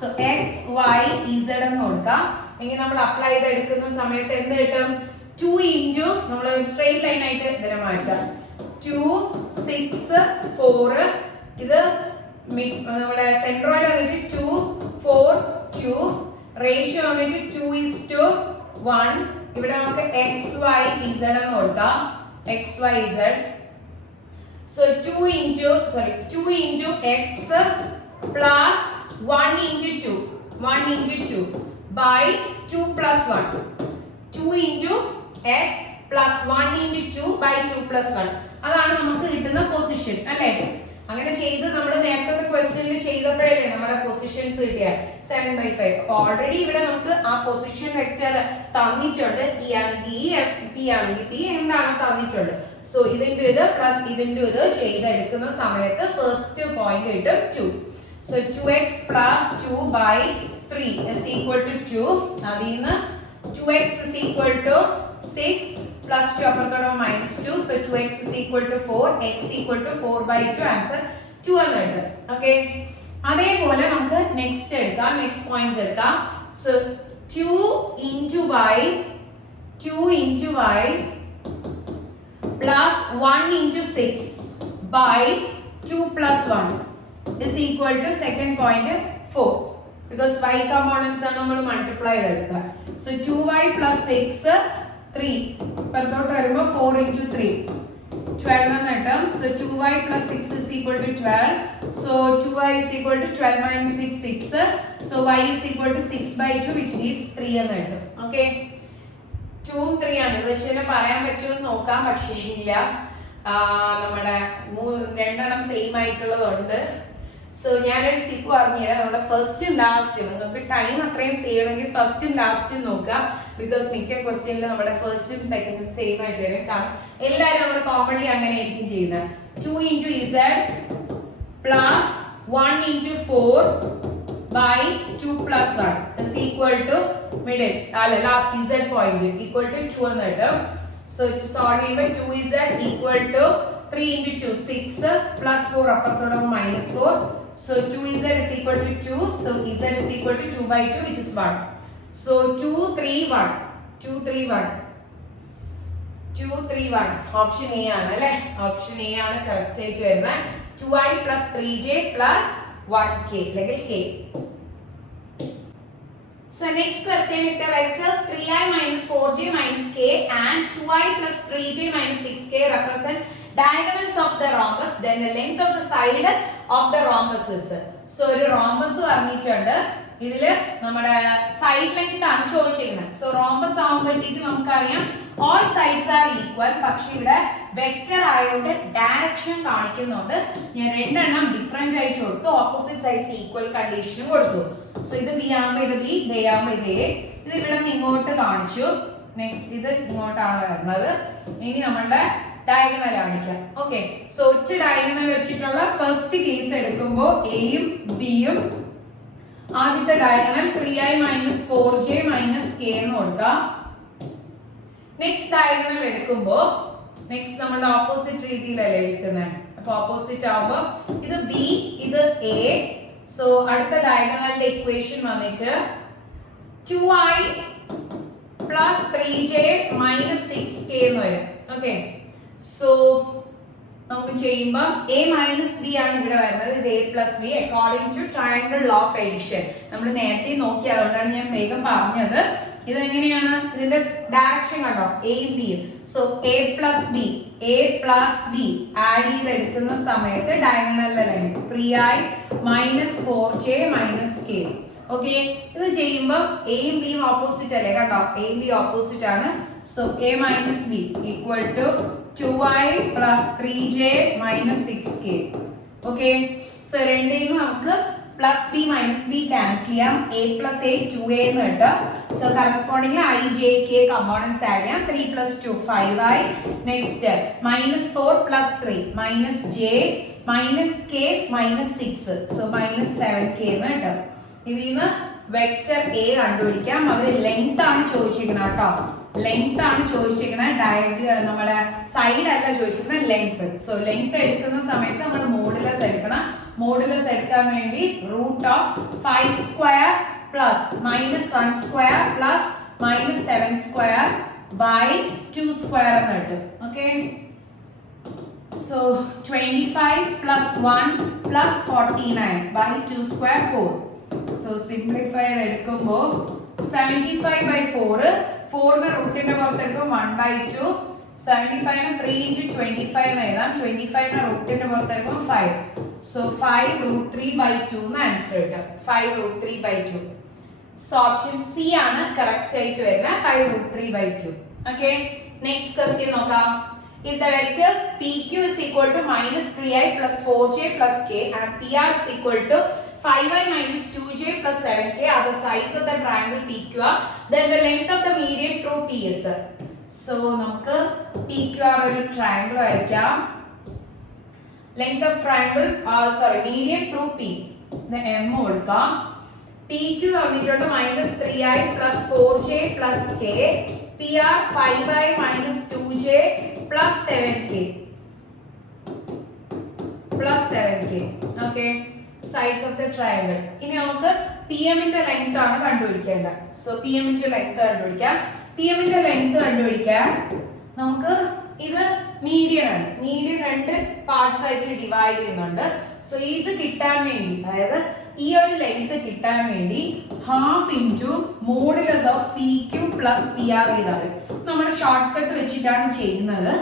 സോ x y z എന്ന് കൊടുക്കാം. എങ്കിൽ നമ്മൾ അപ്ലൈ ചെയ്ത് എടുക്കുന്ന സമയത്ത് എന്ത് കിട്ടും, 2 ഇൻറ്റു നമ്മൾ സ്ട്രെയിറ്റ് ലൈൻ ആയിട്ട് ഇതിനെ മാറ്റാം. 2 6 4 ഇത് നമ്മുടെ സെൻട്രോയിഡ് വന്നിട്ട് 2 4 2 റേഷ്യോ വന്നിട്ട് 2:1. ഇവിടെ നമുക്ക് x y z എന്ന് കൊടുക്കാം, x y z. So 2 into x plus 1 into 2 by 2 plus 1. 2 into x plus 1 into 2 by 2 plus 1. അതാണ് നമുക്ക് കിട്ടുന്ന പൊസിഷൻ അല്ലേ. അങ്ങനെ ചെയ്ത് നമ്മൾ നേരത്തെ ക്വസ്റ്റ്യനിൽ ചെയ്തപ്പോഴല്ലേ നമ്മുടെ പൊസിഷൻസ് കിട്ടിയ 7/5. അപ്പൊ ഓൾറെഡി ഇവിടെ നമുക്ക് ആ പൊസിഷൻ വെക്ടർ തന്നിട്ടുണ്ട്. ഇ ആണെങ്കിൽ ഇ, എഫ് പി ആണെങ്കിൽ പി എന്താണ് തന്നിട്ടുണ്ട്. സോ ഇതിന്റെ ഇത് പ്ലസ് ഇതിന്റെ ഇത് ചെയ്തെടുക്കുന്ന സമയത്ത് ഫസ്റ്റ് പോയിന്റ് കിട്ടും 2. So 2x plus 2 by 3 is equal to 2. അതിൽ നിന്ന് 2x is equal to 6 plus 2 അപ്പുറത്തോടെ minus 2. So 2x is equal to 4, x equal to 4/2. Answer 2 എന്ന് കിട്ടും. ഓക്കെ, അതേപോലെ നമുക്ക് നെക്സ്റ്റ് എടുക്കാം, നെക്സ്റ്റ് പോയിന്റ്സ് എടുക്കാം. So 2 into y plus 1 into 6 by 2 plus 1 is equal to second point 4. Because y components are നമ്മൾ multiply ചെയ്തെടുക്കുക. So 2y plus 6 3 പുറത്തോട്ട് വരുമ്പോൾ 4 into 3 12 എന്ന് കിട്ടും. So 2y plus 6 is equal to 12. So 2y is equal to 12 minus 6 6. So y is equal to 6/2, which gives 3 എന്ന് കിട്ടും. Okay, 2 3 ആണ്. ഇത് വെച്ച് തന്നെ പറയാൻ പറ്റുമെന്ന് നോക്കാം, പക്ഷേ ഇല്ല, നമ്മുടെ രണ്ടെണ്ണം സെയിം ആയിട്ടുള്ളതുണ്ട്. സോ ഞാനൊരു ടിപ്പ് പറഞ്ഞുതരാം. നമ്മുടെ ഫസ്റ്റും ലാസ്റ്റും നിങ്ങൾക്ക് ടൈം അത്രയും സേവ് ചെയ്യണമെങ്കിൽ ഫസ്റ്റും ലാസ്റ്റും നോക്കാം. ബിക്കോസ് മിക്ക ക്വസ്റ്റ്യനിൽ നമ്മുടെ ഫസ്റ്റും സെക്കൻഡും സെയിം ആയിട്ട് വരും. കാരണം എല്ലാവരും നമ്മൾ കോമൺലി അങ്ങനെ ആയിരിക്കും ചെയ്യുന്നത്. 2 into z plus 1 into 4 by 2 plus 1 is equal to middle അല്ല last z point equal to 2 എന്ന് കിട്ടും. സോ സോൾവ് ചെയ്യുമ്പോൾ 2z equal to 3 into 2 6 plus 4 അപ്പുറത്തോടെ minus 4. So 2z is equal to 2. So z is equal to 2/2, which is 1. So 2 3 1 2 3 1 2 3 1 option A ആണ് അല്ലേ. Option A ആണ് correct ആയിട്ട് വരുന്നത്. 2i plus 3j plus 1k അല്ലെങ്കിൽ k. So next question, if the vectors 3i minus 4j minus k and 2i plus 3j minus 6k represent diagonals of the rhombus, then the length of the side of the rhombus is. So ഒരു rhombus പറഞ്ഞിട്ടുണ്ട്, ഇതില് നമ്മുടെ side length ആണ് ചോദിച്ചിരിക്കുന്നത്. So rhombus ആവുമ്പോഴത്തേക്ക് നമുക്കറിയാം all sides are equal, പക്ഷെ ഇവിടെ വെക്റ്റർ ആയതുകൊണ്ട് ഡയറക്ഷൻ കാണിക്കുന്നുണ്ട്. ഞാൻ രണ്ടെണ്ണം ഡിഫറെന്റ് ആയിട്ട് കൊടുത്തു, ഓപ്പോസിറ്റ് സൈഡ്സ് ഈക്വൽ കണ്ടീഷൻ കൊടുത്തു. സോ ഇത് ബി ആകുമ്പോൾ ഇത് ബി, ദേ ആകുമ്പോൾ ഇത് എ. ഇത് ഇവിടെ നിന്ന് ഇങ്ങോട്ട് കാണിച്ചു. നെക്സ്റ്റ് ഇത് ഇങ്ങോട്ടാണ് വരുന്നത്. ഇനി നമ്മളുടെ ഡയഗണൽ കാണിക്കാം. ഓക്കെ, സോ ഒറ്റ ഡയഗണൽ വെച്ചിട്ടുള്ള ഫസ്റ്റ് കേസ് എടുക്കുമ്പോൾ എയും ബിയും, ആദ്യത്തെ ഡയഗണൽ 3i - 4j - k എന്ന് കൊടുക്കാം. നെക്സ്റ്റ് ഡയഗണൽ എടുക്കുമ്പോൾ നെക്സ്റ്റ് നമ്മുടെ ഓപ്പോസിറ്റ് രീതിയിലല്ലേ എടുക്കുന്നത്, അപ്പൊ ഓപ്പോസിറ്റ് ആവുമ്പോൾ ഇത് ബി, ഇത് എ. സോ അടുത്ത ഡയഗണലിന്റെ ഇക്വേഷൻ വന്നിട്ട് 2i + 3j - 6k എന്ന് വരും. ഓക്കെ, സോ നമുക്ക് ചെയ്യുമ്പോൾ a - b ആണ് ഇവിടെ വരുന്നത്. ഇത് a + b according to triangle law of addition. നമ്മൾ നേരത്തെ നോക്കി, അതുകൊണ്ടാണ് ഞാൻ വേഗം പറഞ്ഞത്. ഇത് എങ്ങനെയാണ് ഇതിന്റെ ഡയറക്ഷൻ കണ്ടോ, എയും ബിയും. സോ a + b ആഡ് ചെയ്ത് എടുക്കുന്ന സമയത്ത് ഡയഗണലിലെ line 3i - 4j - k. Okay, ഇത് ചെയ്യുമ്പോൾ എയും ബിയും ഓപ്പോസിറ്റ് അല്ലേ കണ്ടോ, എയും ബി ഓപ്പോസിറ്റ് ആണ്. So a - b equal to 2i + 3j - 6k. Okay, so രണ്ടിനും നമുക്ക് plus B minus B cancel ചെയ്യാം. a + a 2a എന്ന് കിട്ടും. So corresponding i, j, k components add ചെയ്യാം. 3 + 2 5i. Next -4 + 3 -j -k -6. So -7k എന്ന് കിട്ടും. ഇതിൽ നിന്ന് വെക്റ്റർ a കണ്ടുപിടിക്കാം. അവർ ലെങ്ത് ആണ് ചോദിച്ചിരിക്കുന്നത് കേട്ടോ, ലെങ്ത് ആണ് ചോദിച്ചിരിക്കുന്നത്. ഡയഗണൽ നമ്മുടെ സൈഡ് അല്ല ചോദിച്ചിരിക്കുന്നത്, ലെങ്ത്. സോ ലെങ്ത് എടുക്കുന്ന സമയത്ത് നമ്മൾ മോഡുലസ് എടുക്കണം. മോഡുലസ് എടുക്കാൻ വേണ്ടി √5² + -1² + -7² / 2² എന്ന് കിട്ടും. Okay, so 25 + 1 + 49 / 2² 4. സോ സിംപ്ലിഫൈ എടുക്കുമ്പോൾ 75/4, 4നെ റൂട്ടിന്റെ പുറത്തെടുക്കും 1/2. 75നെ 3 × 25 എന്ന് എഴുതാം. 25നെ റൂട്ടിന്റെ പുറത്തെടുക്കും 5. സോ 5 √3/2 എന്ന് ആൻസർ കിട്ടും. 5 √3/2. സോ ഓപ്ഷൻ സി ആണ് കറക്റ്റ് ആയിട്ട് വരുന്നത്, 5 √3/2. ഓക്കെ, നെക്സ്റ്റ് ക്വസ്റ്റ്യൻ നോക്കാം. If the vectors PQ is equal to -3i + 4j + k and PR is equal to 5i - 2j + 7k are the sides of the triangle PQR, then the length of the median through P is. So നമുക്ക് PQR ഒരു triangle വരയ്ക്കാം. Length of triangle, median through P, the m കൊടുക്കാം. PQ തന്നിട്ടുണ്ട് -3i + 4j + k, PR 5i - 2j + 7k. Okay, sides of the triangle. ഇനി നമുക്ക് PM ന്റെ length ആണ് കണ്ടുപിടിക്കേണ്ടത്. സോ PM ന്റെ ലെങ്ത് കണ്ടുപിടിക്കാം. PM ന്റെ ലെങ്ത് കണ്ടുപിടിക്കാൻ നമുക്ക് ഇത് മീഡിയൻ ആണ്. മീഡിയൻ രണ്ട് പാർട്സ് ആയിട്ട് ഡിവൈഡ് ചെയ്യുന്നുണ്ട്. സോ ഇത് കിട്ടാൻ വേണ്ടി, അതായത് ഈ ഒരു ലെങ്ത് കിട്ടാൻ വേണ്ടി half into modulus of PQ + PR ചെയ്താൽ നമ്മൾ ഷോർട്ട് കട്ട് വെച്ചിട്ടാണ് ചെയ്യുന്നത്.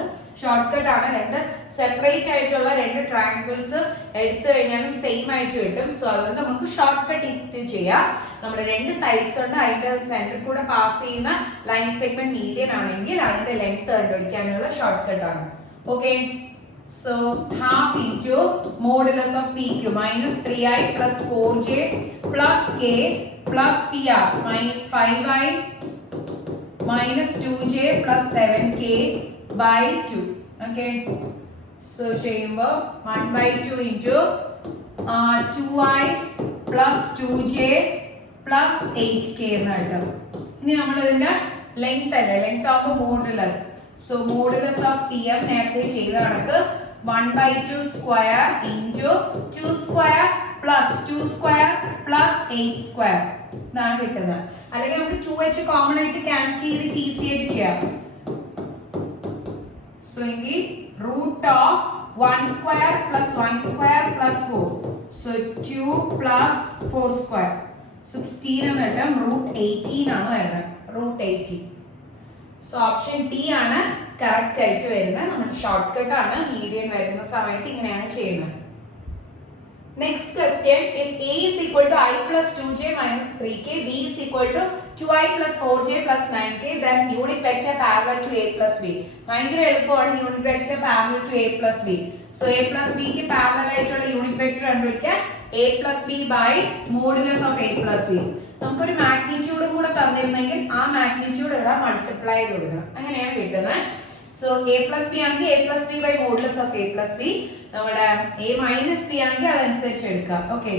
ഷോർട്ട് കട്ട് ആണ്. രണ്ട് സെപ്പറേറ്റ് ആയിട്ടുള്ള രണ്ട് ട്രയാങ്കിൾസ് എടുത്തു കഴിഞ്ഞാലും സെയിം ആയിട്ട് കിട്ടും. സോ അതുകൊണ്ട് നമുക്ക് ഷോർട്ട് കട്ട് ഇട്ട് ചെയ്യാം. നമ്മുടെ രണ്ട് സൈഡ്സ് ഉണ്ട്, അതിന്റെ സെന്ററിൽ കൂടെ പാസ് ചെയ്യുന്ന ലൈൻ സെഗ്മെന്റ് മീഡിയൻ ആണെങ്കിൽ അതിന്റെ ലെങ്ത് കണ്ടുപിടിക്കാനുള്ള ഷോർട്ട് കട്ട് ആണ്. Okay, so half into modulus of PQ -3i + 4j + k + PR 5i - 2j + 7k / 2. Okay, so ചെയ്യുമ്പോൾ 1/2 into 2i + 2j + 8k എന്ന് കിട്ടും. ഇനി നമ്മൾ ഇതിന്റെ ലെങ്ത് അല്ലേ, ലെങ്ത് ആകുമ്പോൾ modulus. So modulus of PM നേരത്തെ ചെയ്ത കണക്ക് 1/2² into 2² + 2² + 8² ഇതാണ് കിട്ടുന്നത്. അല്ലെങ്കിൽ നമുക്ക് 2h കോമൺ ആയിട്ട് ക്യാൻസൽ ചെയ്ത് ഈസി ആയിട്ട് ചെയ്യാം. So എങ്കിൽ √1² + 1² + 4. So 2 + 4² 16 എന്ന് കിട്ടും. √18 ആണ് വരുന്നത്, √18. സോ ഓപ്ഷൻ ടി ആണ് കറക്റ്റ് ആയിട്ട് വരുന്നത്. നമ്മൾ ഷോർട്ട് കട്ട് ആണ്, മീഡിയൻ വരുന്ന സമയത്ത് ഇങ്ങനെയാണ് ചെയ്യുന്നത്. Next question, if A is equal to I plus 2j minus 3k, B is equal to 2i plus 4j plus 9k, then unit vector parallel to A plus B. ഭയങ്കര എളുപ്പമാണ് unit vector parallel to A plus B. So A plus B ക്ക് parallel ആയിട്ടുള്ള unit vector കണ്ടുപിടിക്കാൻ A plus B by modulus of A plus B. നമുക്കൊരു magnitude കൂടെ തന്നിരുന്നെങ്കിൽ ആ magnitude ഇവിടെ multiply ചെയ്ത് കൊടുക്കണം. അങ്ങനെയാണ് കിട്ടുന്നത്. So A plus B ആണെങ്കിൽ A plus B by modulus of A plus B. നമ്മുടെ A minus B ആണെങ്കിൽ അതനുസരിച്ച് എടുക്കാം. Okay.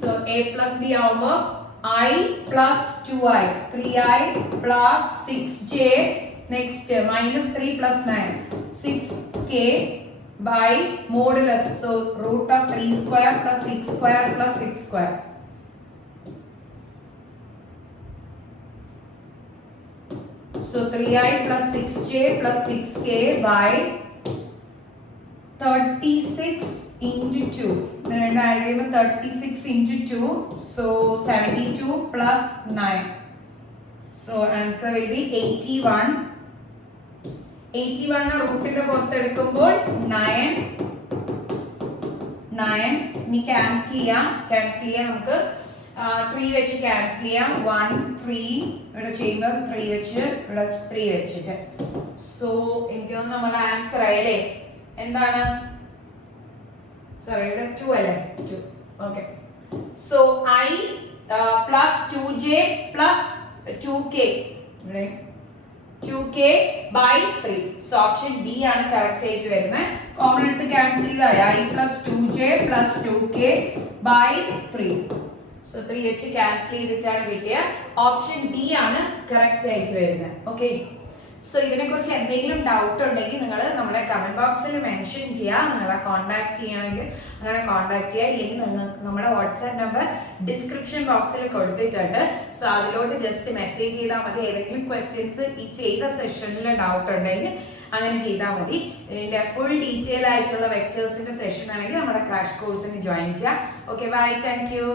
So A plus B ആവുമ്പോൾ I plus 2i 3i plus 6j next minus 3 plus 9 6k by modulus. So root of 3 square plus 6 square plus 6 square. So 3i plus 6j plus 6k by 36 into 2. Then I will 36 into 2. So 72 plus 9. So answer will be 81. 81 root in the both 9. 9. We cancel here. 3 വെച്ച് cancel ചെയ്യാം. 1 3 ഇവിടെ ചെയ്യുമ്പോൾ 3 വെച്ച് ഇവിടെ 3 വെച്ചിട്ട്. So എനിക്ക് തോന്നുന്നു നമ്മുടെ ആൻസർ ആയല്ലേ. എന്താണ്? സോറി ഇവിടെ 2 അല്ലേ? 2. Okay. So I plus 2j plus 2k ഇവിടെ 2k by 3. So option D ആണ് കറക്റ്റ് ആയിട്ട് വരുന്നത്. കോമൺ എടുത്ത് ക്യാൻസൽ ചെയ്താൽ I plus 2j plus 2k by 3. So 3 വെച്ച് ക്യാൻസൽ ചെയ്തിട്ടാണ് കിട്ടിയ ഓപ്ഷൻ ഡി ആണ് കറക്റ്റ് ആയിട്ട് വരുന്നത്. ഓക്കെ. സോ ഇതിനെക്കുറിച്ച് എന്തെങ്കിലും ഡൗട്ട് ഉണ്ടെങ്കിൽ നിങ്ങൾ നമ്മുടെ കമന്റ് ബോക്സിൽ മെൻഷൻ ചെയ്യുക. നിങ്ങളെ കോൺടാക്ട് ചെയ്യണമെങ്കിൽ അങ്ങനെ കോൺടാക്ട് ചെയ്യുക. ഇല്ലെങ്കിൽ നിങ്ങൾക്ക് നമ്മുടെ വാട്സാപ്പ് നമ്പർ ഡിസ്ക്രിപ്ഷൻ ബോക്സിൽ കൊടുത്തിട്ടുണ്ട്. സോ അതിലോട്ട് ജസ്റ്റ് മെസ്സേജ് ചെയ്താൽ മതി. ഏതെങ്കിലും ക്വസ്റ്റ്യൻസ് ഈ ചെയ്ത സെഷനിൽ ഡൗട്ട് ഉണ്ടെങ്കിൽ അങ്ങനെ ചെയ്താൽ മതി. ഇതിൻ്റെ ഫുൾ ഡീറ്റെയിൽ ആയിട്ടുള്ള വെക്ടേഴ്സിൻ്റെ സെഷൻ ആണെങ്കിൽ നമ്മുടെ ക്രാഷ് കോഴ്സിന് ജോയിൻ ചെയ്യാം. Okay, bye, thank U.